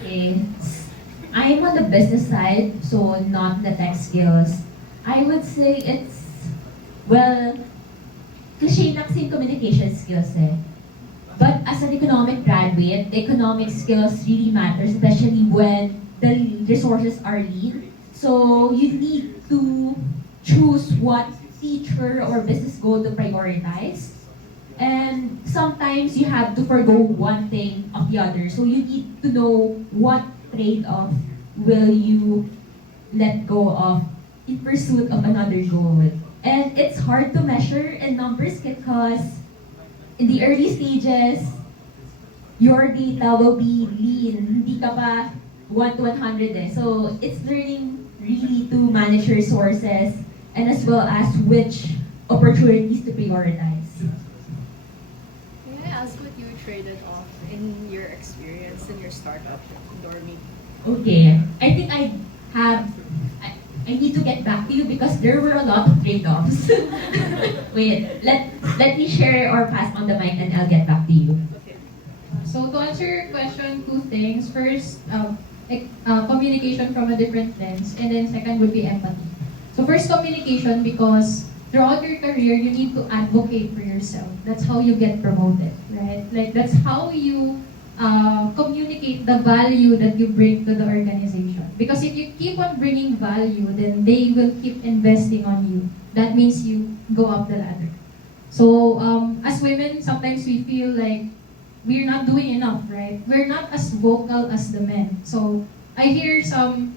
Okay. I'm on the business side, so not the tech skills. I would say it's, well, cliche na kasi yung communication skills eh. But as an economic graduate, the economic skills really matter, especially when the resources are lean. So you need to choose what feature or business goal to prioritize. And sometimes you have to forgo one thing of the other. So you need to know what trade-off will you let go of in pursuit of another goal. And it's hard to measure in numbers because in the early stages, your data will be lean. Hindi ka pa 1 to 100 eh. So it's learning really to manage your resources and as well as which opportunities to prioritize. May I ask what you in your experience in your startup, Dormy? Okay. I think have I need to get back to you because there were a lot of trade-offs. Wait, let me share or pass on the mic and I'll get back to you. Okay. So to answer your question, two things. First, communication from a different lens, and then second would be empathy. So first, communication, because throughout your career, you need to advocate for yourself. That's how you get promoted, right? Like that's how you communicate the value that you bring to the organization. Because if you keep on bringing value, then they will keep investing on you. That means you go up the ladder. So as women, sometimes we feel like we're not doing enough, right? We're not as vocal as the men. So I hear some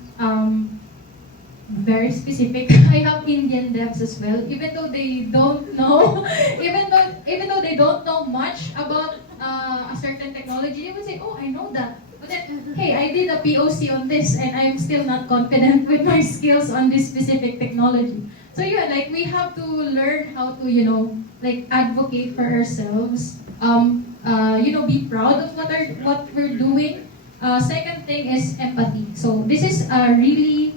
very specific. I have Indian devs as well, even though they don't know, even though they don't know much about a certain technology, they would say, "Oh, I know that." But then, hey, I did a POC on this, and I'm still not confident with my skills on this specific technology. So yeah, like we have to learn how to, like advocate for ourselves. Be proud of what we're doing. Second thing is empathy. So this is a really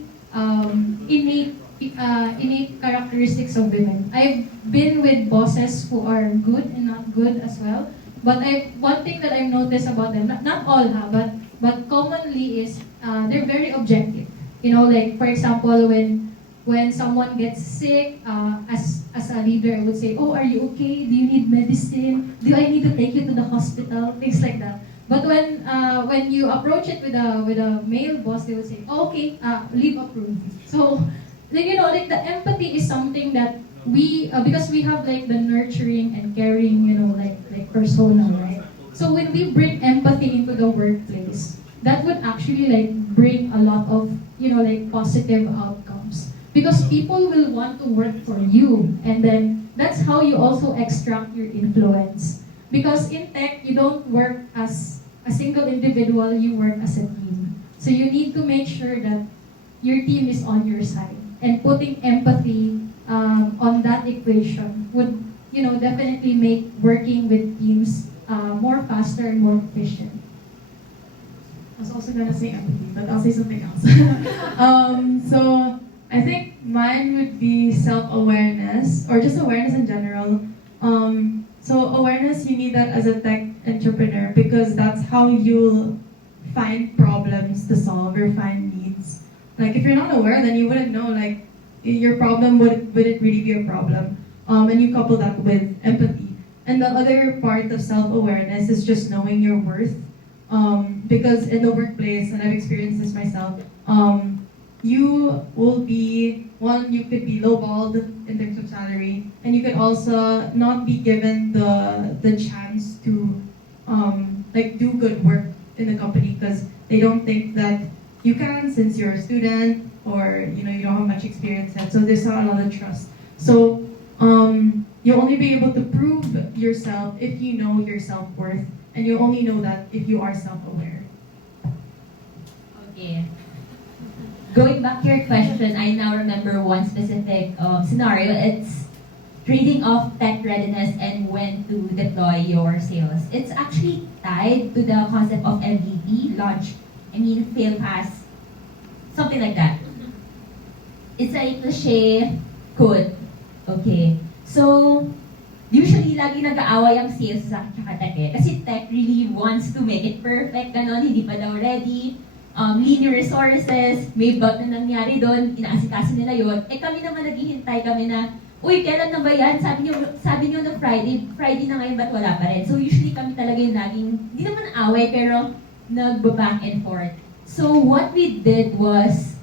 innate characteristics of women. I've been with bosses who are good and not good as well. But one thing that I've noticed about them, not all but commonly is they're very objective. Like for example, when someone gets sick, as a leader, I would say, "Oh, are you okay? Do you need medicine? Do I need to take you to the hospital?" Things like that. But when you approach it with a male boss, they will say, "Oh, okay, leave approved." So, like the empathy is something that we because we have like the nurturing and caring, like persona, right? So when we bring empathy into the workplace, that would actually like bring a lot of like positive outcomes. Because people will want to work for you, and then that's how you also extract your influence. Because in tech, you don't work as a single individual, you work as a team. So you need to make sure that your team is on your side. And putting empathy on that equation would, definitely make working with teams more faster and more efficient. I was also gonna say empathy, but I'll say something else. So I think mine would be self-awareness, or just awareness in general. So awareness, you need that as a tech entrepreneur because that's how you'll find problems to solve or find needs. Like if you're not aware, then you wouldn't know like your problem wouldn't really be a problem. And you couple that with empathy. And the other part of self-awareness is just knowing your worth. Because in the workplace, and I've experienced this myself, you will be, you could be lowballed in terms of salary, and you could also not be given the chance to do good work in the company because they don't think that you can since you're a student or you don't have much experience yet. So there's not a lot of trust. So you'll only be able to prove yourself if you know your self-worth, and you only know that if you are self-aware. Okay. Going back to your question, I now remember one specific scenario. It's trading off tech readiness and when to deploy your sales. It's actually tied to the concept of MVP, launch, fail pass, something like that. It's a cliche quote. Okay. So, usually lagi nag-aaway ang sales sa tech eh. Kasi tech really wants to make it perfect, ganon, hindi pa daw ready. Linear resources, may bug na nangyari doon, inaasikaso nila yun. Kami naman naghihintay kami na, uy, kailan na ba yan? Sabi niyo na Friday na ngayon, ba't wala pa rin? So usually kami talaga yung laging, hindi naman away, pero nag-back and forth. So what we did was,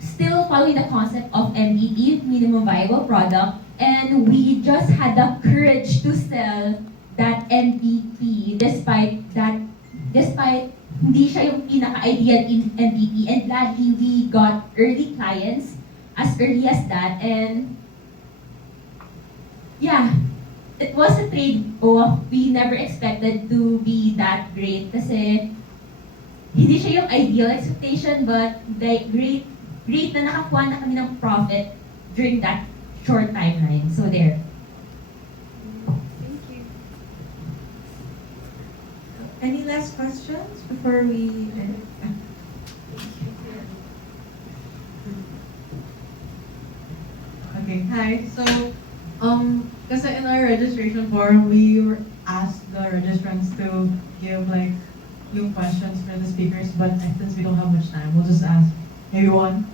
still following the concept of MVP, minimum viable product, and we just had the courage to sell that MVP despite hindi siya yung pinaka-ideal MVP, and gladly we got early clients as early as that, and yeah, it was a trade-off. We never expected to be that great kasi hindi siya yung ideal expectation, but great na nakakuha na kami ng profit during that short timeline. So there. Thank you. Any last questions before we end? Okay, hi. So, kasi in our registration form, we were asked the registrants to give like yung questions for the speakers, but since we don't have much time, we'll just ask maybe one.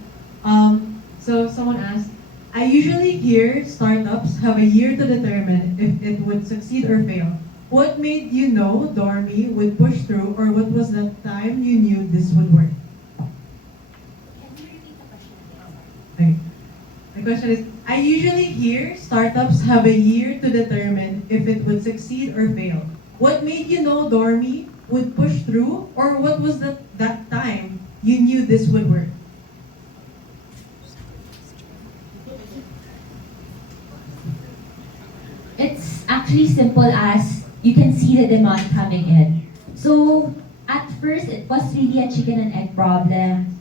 So someone asked, I usually hear startups have a year to determine if it would succeed or fail. What made you know Dormy would push through, or what was the time you knew this would work? Can you repeat the question again? Okay. The question is, I usually hear startups have a year to determine if it would succeed or fail. What made you know Dormy would push through, or what was that time you knew this would work? It's actually simple as you can see the demand coming in. So at first, it was really a chicken and egg problem.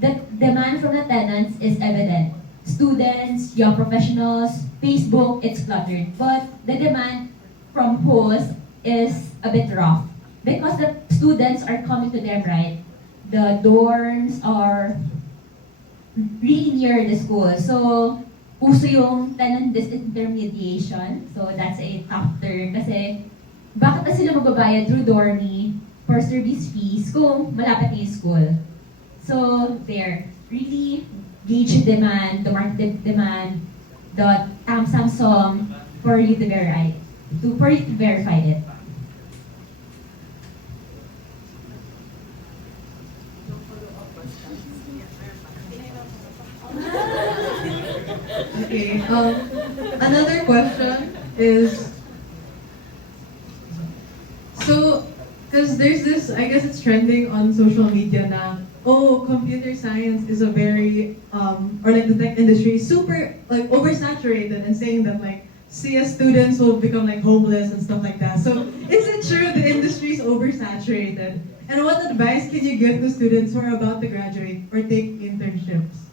The demand from the tenants is evident. Students, young professionals, Facebook, it's cluttered. But the demand from hosts is a bit rough because the students are coming to them, right? The dorms are really near the school. So, uso yung tenant disintermediation. So, that's a tough term kasi bakit na sila magbabayad through dormy for service fees kung malapit na yung school? So, there. Really gauge the demand, the market demand, the Samsung for you to verify it. Okay. Another question is, so, because there's this, I guess it's trending on social media now. Oh, computer science is a very, or like the tech industry is super like oversaturated, and saying that like CS students will become like homeless and stuff like that. So is it true the industry is oversaturated? And what advice can you give to students who are about to graduate or take internships?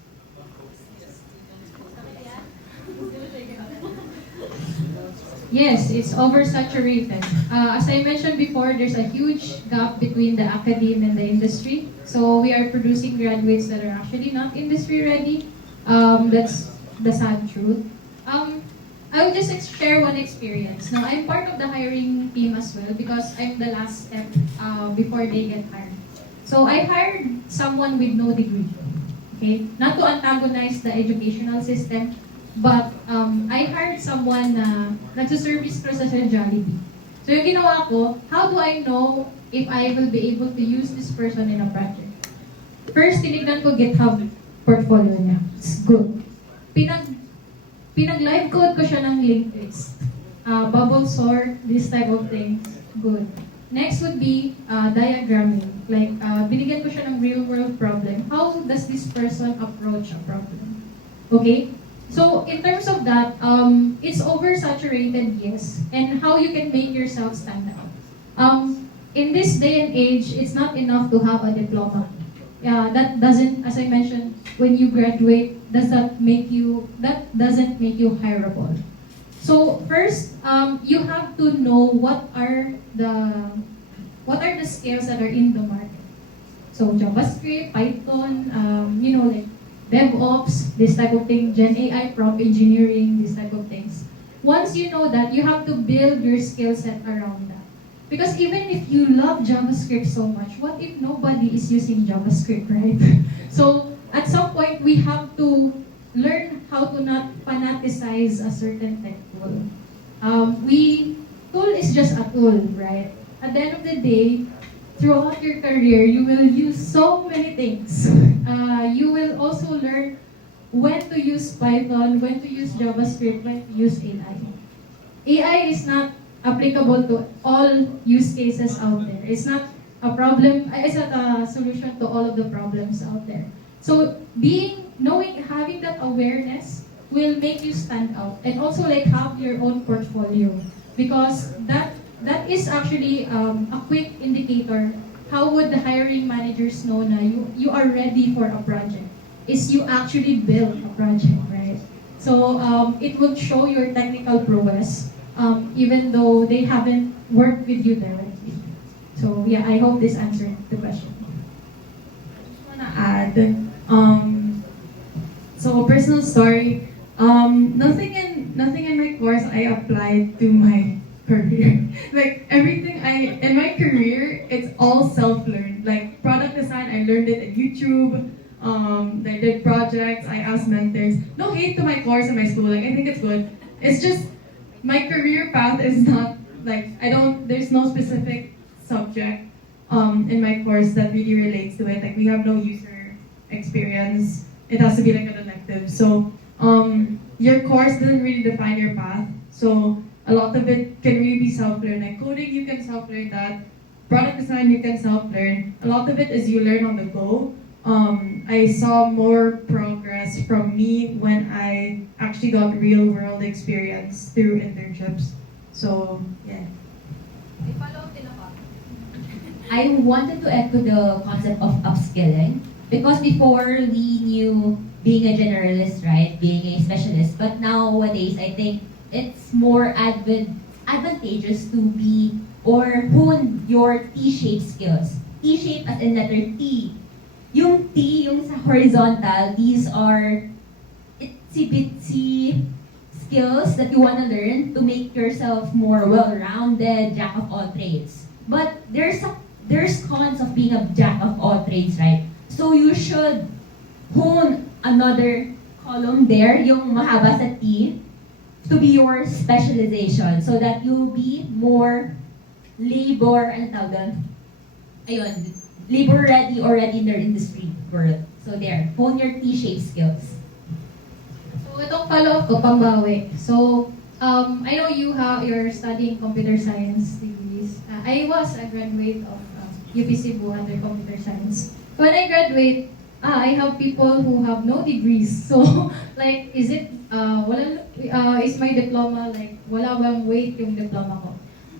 Yes, it's oversaturated. As I mentioned before, there's a huge gap between the academe and the industry. So we are producing graduates that are actually not industry ready. That's the sad truth. I will just share one experience. Now, I'm part of the hiring team as well because I'm the last step before they get hired. So I hired someone with no degree. Okay, not to antagonize the educational system, but I hired someone na nagsuservice ko sa Jollibee. So yung ginawa ko, how do I know if I will be able to use this person in a project? First, tinignan ko GitHub portfolio niya. It's good. Pinag-live code ko siya ng linked list. Bubble sort, this type of things. Good. Next would be diagramming. Like, binigyan ko siya ng real-world problem. How does this person approach a problem? Okay? So, in terms of that, it's oversaturated, yes. And how you can make yourself stand out. In this day and age, it's not enough to have a diploma. That doesn't, as I mentioned, when you graduate, doesn't make you hireable. So first, you have to know what are the skills that are in the market. So JavaScript, Python, like DevOps, this type of thing, Gen AI, prompt engineering, this type of things. Once you know that, you have to build your skill set around that. Because even if you love JavaScript so much, what if nobody is using JavaScript, right? So at some point, we have to learn how to not fanaticize a certain tech tool. Tool is just a tool, right? At the end of the day, throughout your career, you will use so many things. You will also learn when to use Python, when to use JavaScript, when to use AI. AI is not applicable to all use cases out there. It's not a problem, it's not a solution to all of the problems out there. So having that awareness will make you stand out, and also like have your own portfolio, because that is actually a quick indicator. How would the hiring managers know na you are ready for a project? Is you actually build a project, right? So it will show your technical prowess, even though they haven't worked with you directly. So yeah, I hope this answered the question. Wanna add, so personal story. Nothing in my course I applied to my career. Like everything in my career, it's all self-learned. Like product design, I learned it at YouTube. I did projects. I asked mentors. No hate to my course in my school. Like I think it's good. It's just my career path is not like I don't. There's no specific subject in my course that really relates to it. Like we have no user experience. It has to be like an elective. So your course doesn't really define your path. So a lot of it can really be self-learned. Like coding, you can self-learn that. Product design, you can self-learn. A lot of it is you learn on the go. I saw more progress from me when I actually got real-world experience through internships. So yeah. I wanted to echo the concept of upskilling because before we knew being a generalist, right, being a specialist, but nowadays I think it's more advantageous to be or hone your T-shaped skills. T-shape as in letter T. Yung T, yung sa horizontal, these are itsy-bitsy skills that you want to learn to make yourself more well-rounded, jack of all trades. But there's cons of being a jack of all trades, right? So you should hone another column there, yung mahaba sa T, to be your specialization so that you'll be more labor, labor ready already in their industry world. So there, hone your T-shaped skills. So itong follow-up ko, pambawi. So, I know you're studying computer science degrees. I was a graduate of UP Cebu under computer science. When I graduate, I have people who have no degrees. So, like, is my diploma, like, wala bang weight yung diploma ko?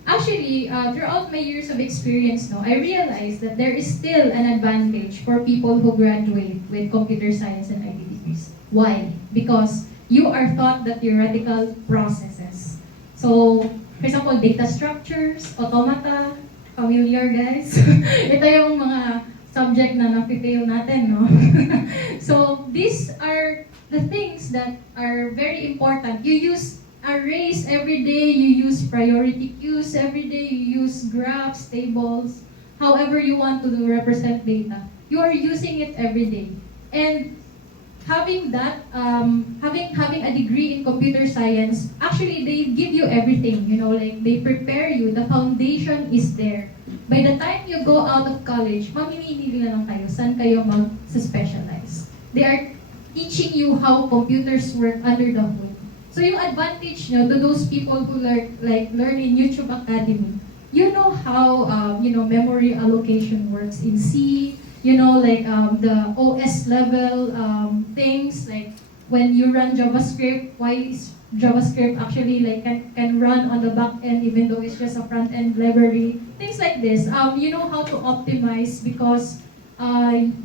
Actually, throughout my years of experience, I realized that there is still an advantage for people who graduate with computer science and IT degrees. Why? Because you are taught the theoretical processes. So, for example, data structures, automata, familiar guys? Ito yung mga subject na napifail natin, no? So, these are the things that are very important. You use arrays every day, you use priority queues every day, you use graphs, tables, however you want to represent data. You are using it every day. And having that, having a degree in computer science, actually they give you everything, like they prepare you, the foundation is there. By the time you go out of college, mamimili na lang kayo, saan kayo mag-specialize. They are teaching you how computers work under the hood. So yung advantage to those people who learn in YouTube Academy, you know how memory allocation works in C, the OS level things, like when you run JavaScript, why is JavaScript actually can run on the back end even though it's just a front end library, things like this. You know how to optimize because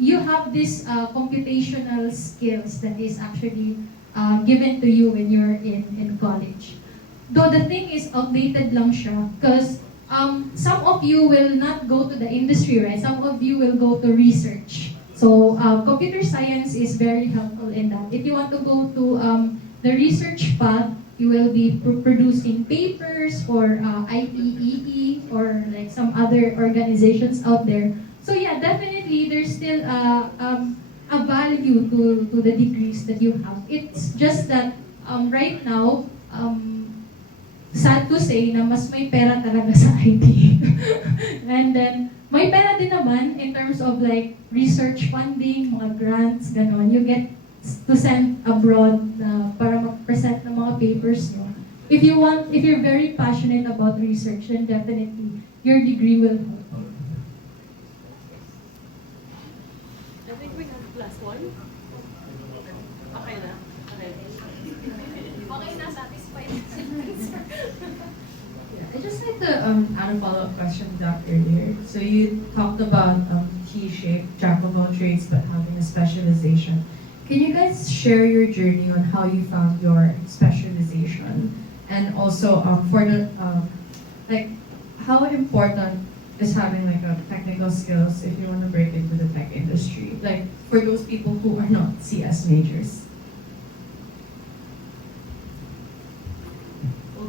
you have this computational skills that is actually given to you when you're in college. Though the thing is outdated lang siya because some of you will not go to the industry, right? Some of you will go to research. So computer science is very helpful in that. If you want to go to the research path, you will be producing papers for IEEE or like some other organizations out there. So yeah, definitely there's still a value to the degrees that you have. It's just that right now, sad to say na mas may pera talaga sa IT. And then, may pera din naman in terms of like research funding, mga grants, ganon. You get to send abroad para mag-present ng mga papers nyo. If you're very passionate about research, then definitely your degree will help. I think we have last one. Okay na. Okay na, satisfied. I just like to add a follow-up question to that earlier. So you talked about T-shaped, jack of all trades, but having a specialization. Can you guys share your journey on how you found your specialization, and also for the how important is having like a technical skills if you want to break into the tech industry? Like for those people who are not CS majors.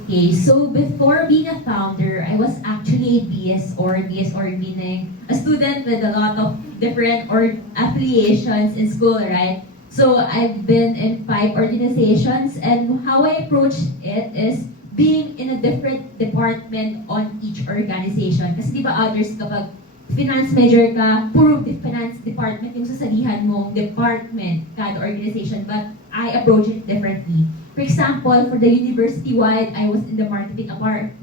Okay, so before being a founder, I was actually a BS or meaning a student with a lot of different or affiliations in school, right? So I've been in 5 organizations, and how I approach it is being in a different department on each organization. Kasi di ba others kapag finance major ka, puro finance department yung sasalihan mong department kada organization, but I approach it differently. For example, for the university-wide, I was in the marketing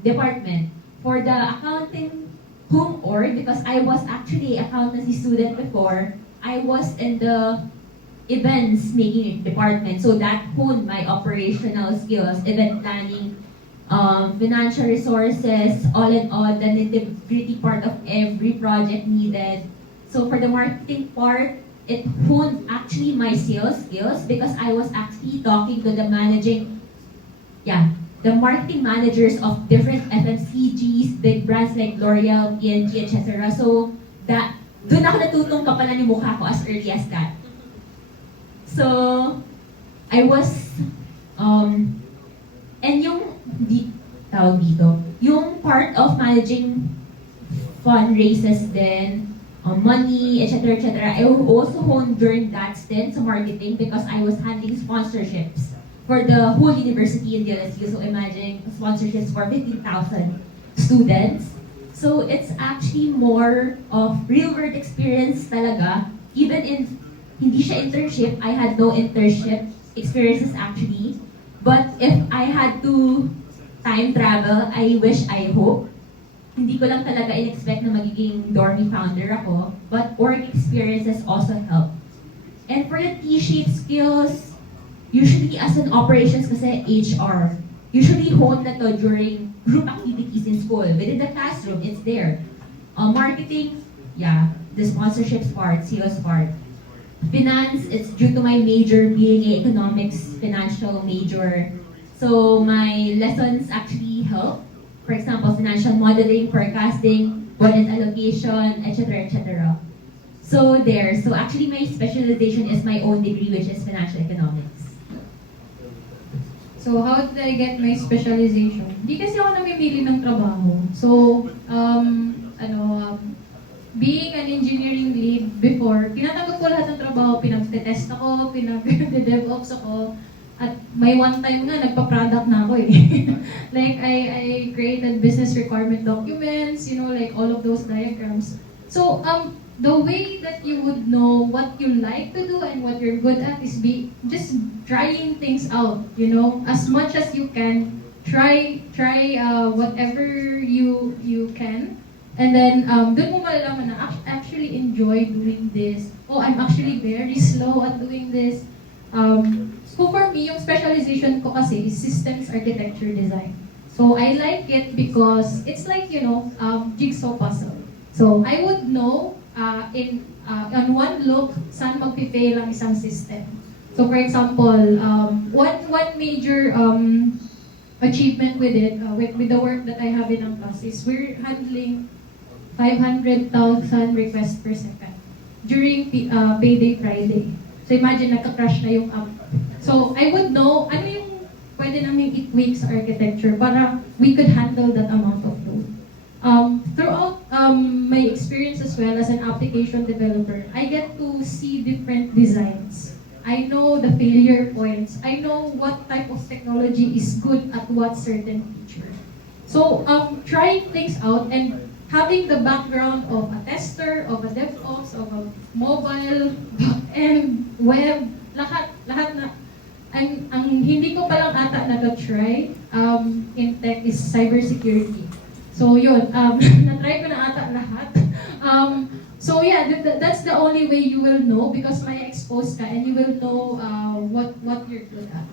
department. For the accounting home org, because I was actually accountancy student before, I was in the events making department. So that honed my operational skills, event planning, financial resources, all in all, the nitty-gritty part of every project needed. So for the marketing part, it honed actually my sales skills because I was actually talking to the marketing managers of different FMCGs, big brands like L'Oreal, P&G, etc. So doon ako natutong kapalan yung mukha ko as early as that. So I was, and tawag dito, yung part of managing fundraisers din, money, etc., etc. I also honed during that stint sa marketing because I was handling sponsorships for the whole university in DLSU. So imagine sponsorships for 50,000 students. So it's actually more of real-world experience talaga. Even in hindi siya internship, I had no internship experiences actually. But if I had to time travel, I hope, hindi ko lang talaga in-expect na magiging dormy founder ako, but work experiences also help. And for the T-shaped skills, usually as an operations kasi HR, usually honed na to during group activities in school. Within the classroom, it's there. Marketing, the sponsorships part, sales part. Finance, it's due to my major being a economics financial major. So my lessons actually help. For example, financial modeling, forecasting, budget allocation, etc., etc. So there. So actually, my specialization is my own degree, which is financial economics. So how did I get my specialization? Di kasi ako namimili ng trabaho. So, being an engineering lead before, tinatanggap ko lahat ng trabaho, pinag-test ako, pinag-DevOps ako, at may one time nga, nagpa-product na ako eh. Like, I created business requirement documents, like all of those diagrams. So, the way that you would know what you like to do and what you're good at is just trying things out, as much as you can. Try whatever you can. And then, doon mo malalaman na actually enjoy doing this. Oh, I'm actually very slow at doing this. So for me, yung specialization ko kasi is systems architecture design. So I like it because it's like, jigsaw puzzle. So I would know on one look saan magpi-fail ang isang system. So for example, one major achievement with it, with the work that I have in Angkas is we're handling 500,000 requests per second during payday Friday. So imagine, nagka-crash na yung app. So I would know ano yung pwede namin i-tweak sa architecture para we could handle that amount of load. Throughout my experience as well as an application developer, I get to see different designs. I know the failure points. I know what type of technology is good at what certain feature. So trying things out and having the background of a tester, of a DevOps, of a mobile, and web, lahat na. Ang hindi ko palang ata nag-try in tech is cybersecurity. So yun, na-try ko na ata lahat. So yeah, that's the only way you will know because may exposed ka and you will know what you're good at.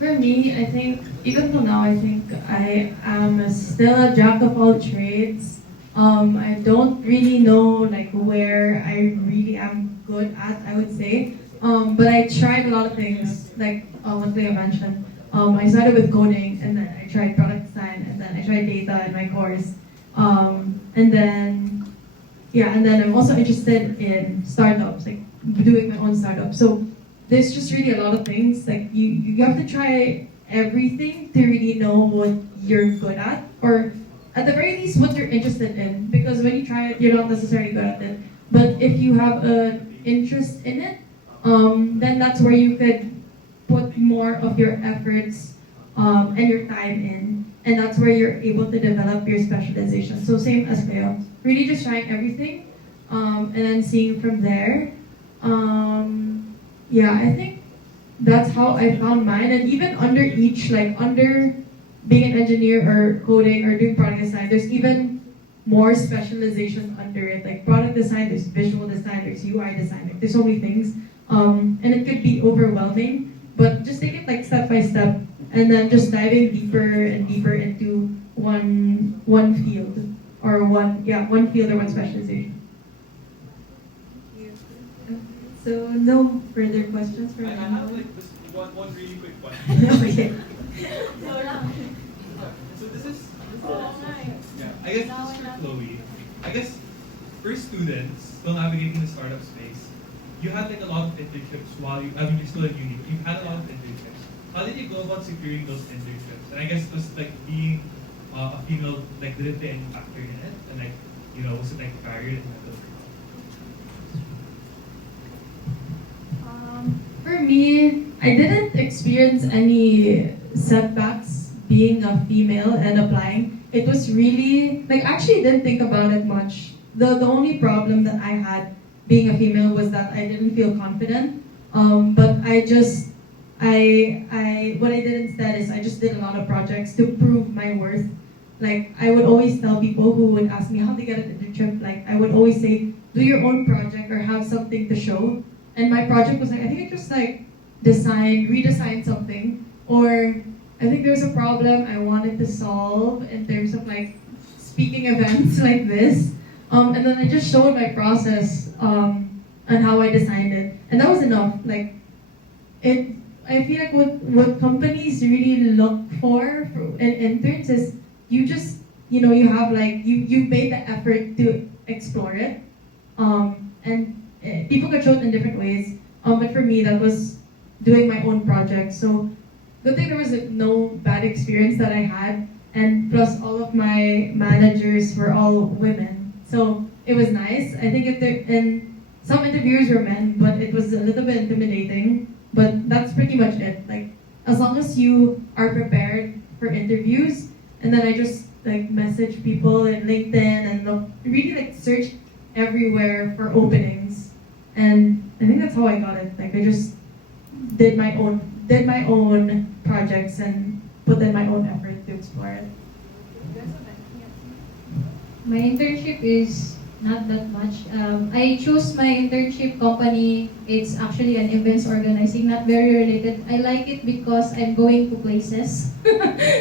For me, I think, even till now, I think I am still a jack of all trades. I don't really know where I really am good at, I would say. But I tried a lot of things, like what Cleo mentioned. I started with coding, and then I tried product design, and then I tried data in my course. And then I'm also interested in startups, like doing my own startup. So there's just really a lot of things. Like you have to try everything to really know what you're good at, or at the very least what you're interested in. Because when you try it, you're not necessarily good at it. But if you have an interest in it, then that's where you could put more of your efforts and your time in, and that's where you're able to develop your specialization. So same as Cleo, really just trying everything, and then seeing from there. I think that's how I found mine. And even under each, like under being an engineer or coding or doing product design, there's even more specialization under it. Like product design, there's visual design, there's UI design, like there's so many things. And it could be overwhelming, but just take it like step by step, and then just diving deeper and deeper into one field or one field or one specialization. So no further questions from I have anyone? like this one really quick one. Okay. So this is I guess this is for Chloe. I guess for students still navigating the startup space, you had like a lot of internships while you're still in uni. You've had a lot of internships. How did you go about securing those internships? And I guess was like being a female, like did it play any factor in it? And like, was it like a barrier in that? For me, I didn't experience any setbacks being a female and applying. It was really, like, I actually didn't think about it much. The only problem that I had being a female was that I didn't feel confident. But what I did instead is I just did a lot of projects to prove my worth. Like, I would always tell people who would ask me how to get an internship, like, I would always say, do your own project or have something to show. And my project was like, I think it just like redesign something, or I think there was a problem I wanted to solve in terms of like speaking events like this. And then I just showed my process and how I designed it. And that was enough. Like I feel like what companies really look for in interns is you just, you have like, you made the effort to explore it. And people could show it in different ways. But for me, that was doing my own project. So good thing there was no bad experience that I had. And plus all of my managers were all women. So it was nice. I think and some interviewers were men, but it was a little bit intimidating. But that's pretty much it. Like, as long as you are prepared for interviews, and then I just like message people in LinkedIn and really like search everywhere for openings. And I think that's how I got it. Like I just did my own projects and put in my own effort to explore it. My internship is not that much. I chose my internship company. It's actually an events organizing, not very related. I like it because I'm going to places.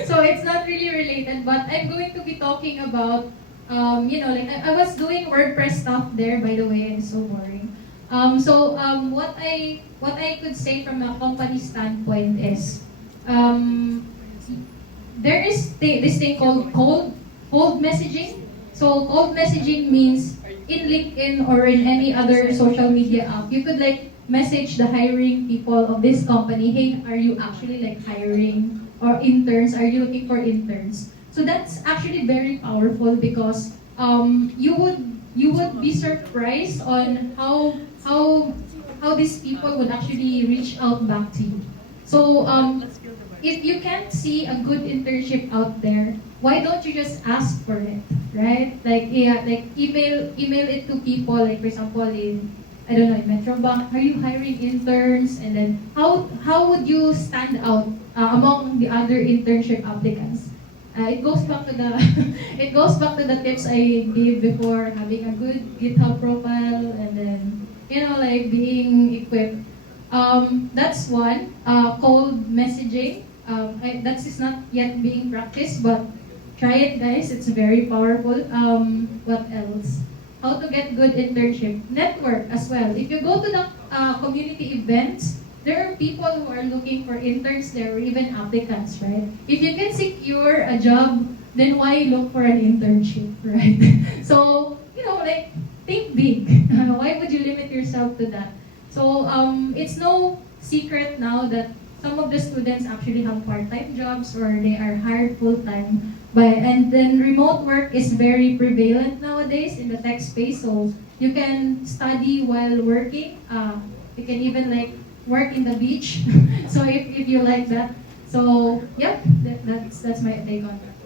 So it's not really related, but I'm going to be talking about, like I was doing WordPress stuff there, by the way, and it's so boring. What I could say from a company standpoint is, there is this thing called cold messaging. So cold messaging means in LinkedIn or in any other social media app, you could like message the hiring people of this company, hey, are you actually like hiring, or interns, are you looking for interns? So that's actually very powerful because you would be surprised on how these people would actually reach out back to you. So if you can't see a good internship out there, why don't you just ask for it, right? Like email it to people. Like for example, in Metrobank, are you hiring interns? And then how would you stand out among the other internship applicants? It goes back to the tips I gave before, having a good GitHub profile, and then like being equipped. That's one. Cold messaging. That is not yet being practiced, but try it, guys. It's very powerful. What else? How to get good internship? Network as well. If you go to the community events, there are people who are looking for interns there or even applicants, right? If you can secure a job, then why look for an internship, right? So, like, think big. Why would you limit yourself to that? So, it's no secret now that some of the students actually have part-time jobs or they are hired full-time. And then remote work is very prevalent nowadays in the tech space. So you can study while working. You can even like work in the beach. So if you like that. So yeah, that's my take on that.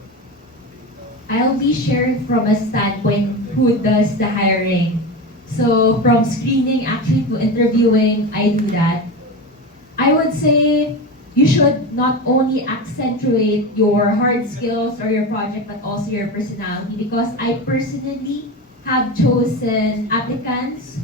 I'll be sharing from a standpoint who does the hiring. So from screening actually to interviewing, I do that. I would say you should not only accentuate your hard skills or your project, but also your personality, because I personally have chosen applicants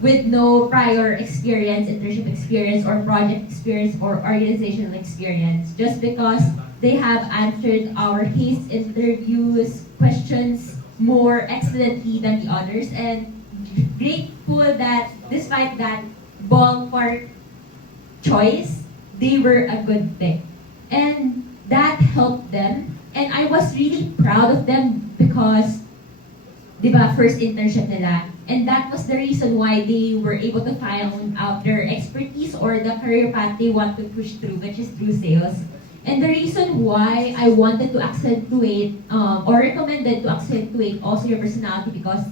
with no prior experience, internship experience, or project experience, or organizational experience, just because they have answered our case interviews questions more excellently than the others, and grateful that despite that ballpark choice, they were a good pick. And that helped them. And I was really proud of them because, di ba, first internship nila. And that was the reason why they were able to find out their expertise or the career path they want to push through, which is through sales. And the reason why I wanted to accentuate or recommended to accentuate also your personality, because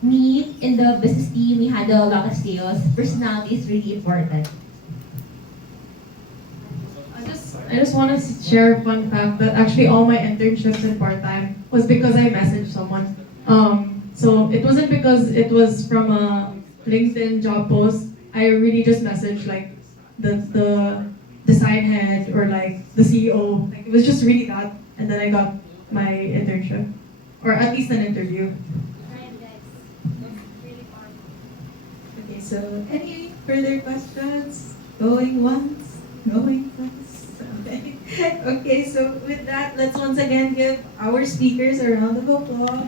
me, in the business team, we had a lot of sales. Personality is really important. I just want to share a fun fact that actually all my internships in part-time was because I messaged someone. So it wasn't because it was from a LinkedIn job post. I really just messaged like the design head or like the CEO. Like, it was just really that, and then I got my internship, or at least an interview. Okay, so any further questions? Going once, going twice. Okay. Okay, so with that, let's once again give our speakers a round of applause.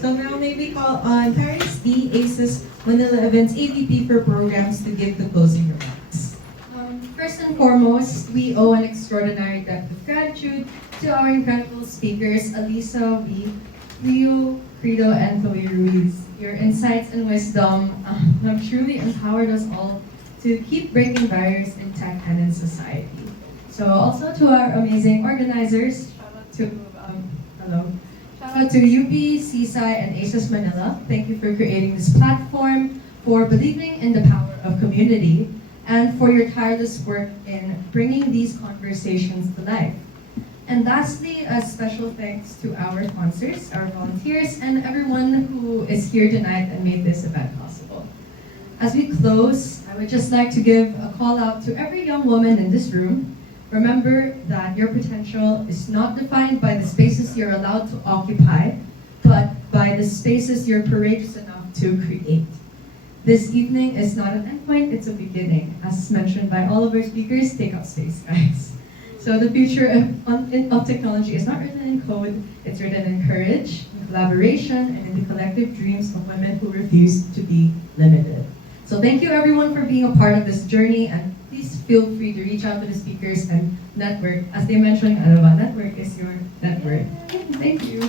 So now maybe call on Paris D, ASES Manila Events AVP for Programs, to give the closing remarks. First and foremost, we owe an extraordinary debt of gratitude to our incredible speakers, Alyssa Wee, Cleo Credo, and Chloe Ruiz. Your insights and wisdom have truly empowered us all to keep breaking barriers in tech and in society. So also to our amazing organizers, shout out to UP, CSI, and ASES Manila. Thank you for creating this platform, for believing in the power of community, and for your tireless work in bringing these conversations to life. And lastly, a special thanks to our sponsors, our volunteers, and everyone who is here tonight and made this event possible. As we close, I would just like to give a call out to every young woman in this room. Remember that your potential is not defined by the spaces you're allowed to occupy, but by the spaces you're courageous enough to create. This evening is not an endpoint, it's a beginning. As mentioned by all of our speakers, take up space, guys. So the future of technology is not written in code, it's written in courage, in collaboration, and in the collective dreams of women who refuse to be limited. So thank you everyone for being a part of this journey, and please feel free to reach out to the speakers and network. As they mentioned, network is your network. Thank you.